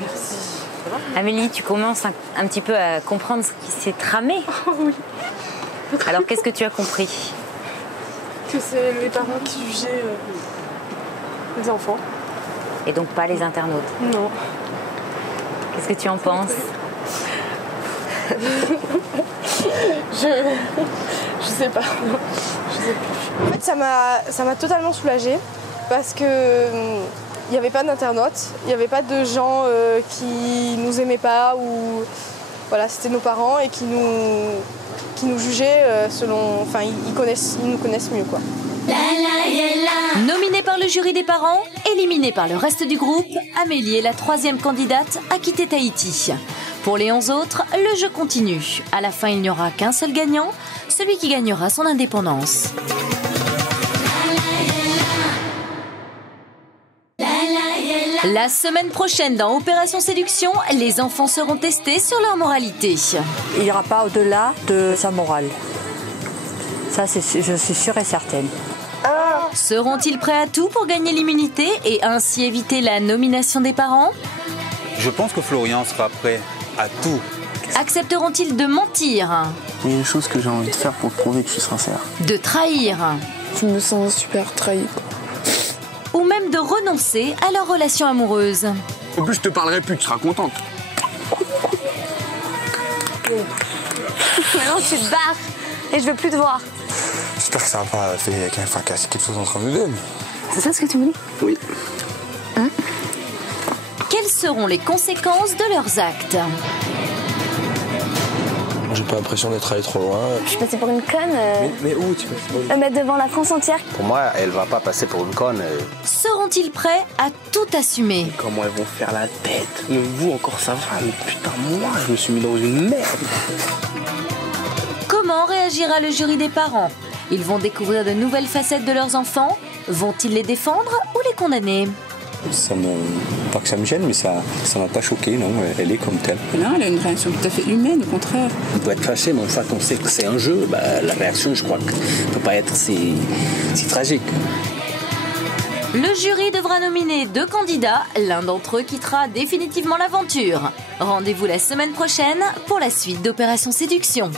Merci. Amélie, tu commences un petit peu à comprendre ce qui s'est tramé. Oh, oui. Alors, qu'est-ce que tu as compris? Que c'est les parents qui jugeaient les enfants. Et donc pas les internautes? Non. Qu'est-ce que tu en penses? Je sais pas. Je sais plus. En fait, ça m'a totalement soulagée parce que il n'y avait pas d'internautes, il n'y avait pas de gens qui nous aimaient pas ou voilà, c'était nos parents et qui nous jugeaient selon, enfin ils nous connaissent mieux quoi. Nominée par le jury des parents, éliminée par le reste du groupe, Amélie est la 3e candidate à quitter Tahiti. Pour les 11 autres, le jeu continue. À la fin, il n'y aura qu'un seul gagnant, celui qui gagnera son indépendance. La semaine prochaine, dans Opération Séduction, les enfants seront testés sur leur moralité. Il n'y aura pas au-delà de sa morale. Ça, je suis sûre et certaine. Seront-ils prêts à tout pour gagner l'immunité et ainsi éviter la nomination des parents? Je pense que Florian sera prêt à tout. Accepteront-ils de mentir? Il y a une chose que j'ai envie de faire pour prouver que je suis sincère. De trahir? Je me sens super trahie. Ou même de renoncer à leur relation amoureuse? En plus, je te parlerai plus, tu seras contente. Maintenant, tu te barres et je veux plus te voir. J'espère que ça va pas faire casser quelque chose entre nous deux. Mais... C'est ça ce que tu me dis? Oui. Quelles seront les conséquences de leurs actes? J'ai pas l'impression d'être allé trop loin. Je suis passée pour une conne. Mais où tu passes devant la France entière. Pour moi, elle va pas passer pour une conne. Seront-ils prêts à tout assumer? Comment elles vont faire la tête? Mais vous encore ça va, mais putain moi je me suis mis dans une merde. Comment réagira le jury des parents? Ils vont découvrir de nouvelles facettes de leurs enfants? Vont-ils les défendre ou les condamner? Pas que ça me gêne, mais ça m'a pas choqué, non, elle est comme telle. Non, elle a une réaction tout à fait humaine, au contraire. On peut être fâché, mais une fois qu'on sait que c'est un jeu, la réaction, je crois que ne peut pas être si tragique. Le jury devra nominer 2 candidats, l'un d'entre eux quittera définitivement l'aventure. Rendez-vous la semaine prochaine pour la suite d'Opération Séduction.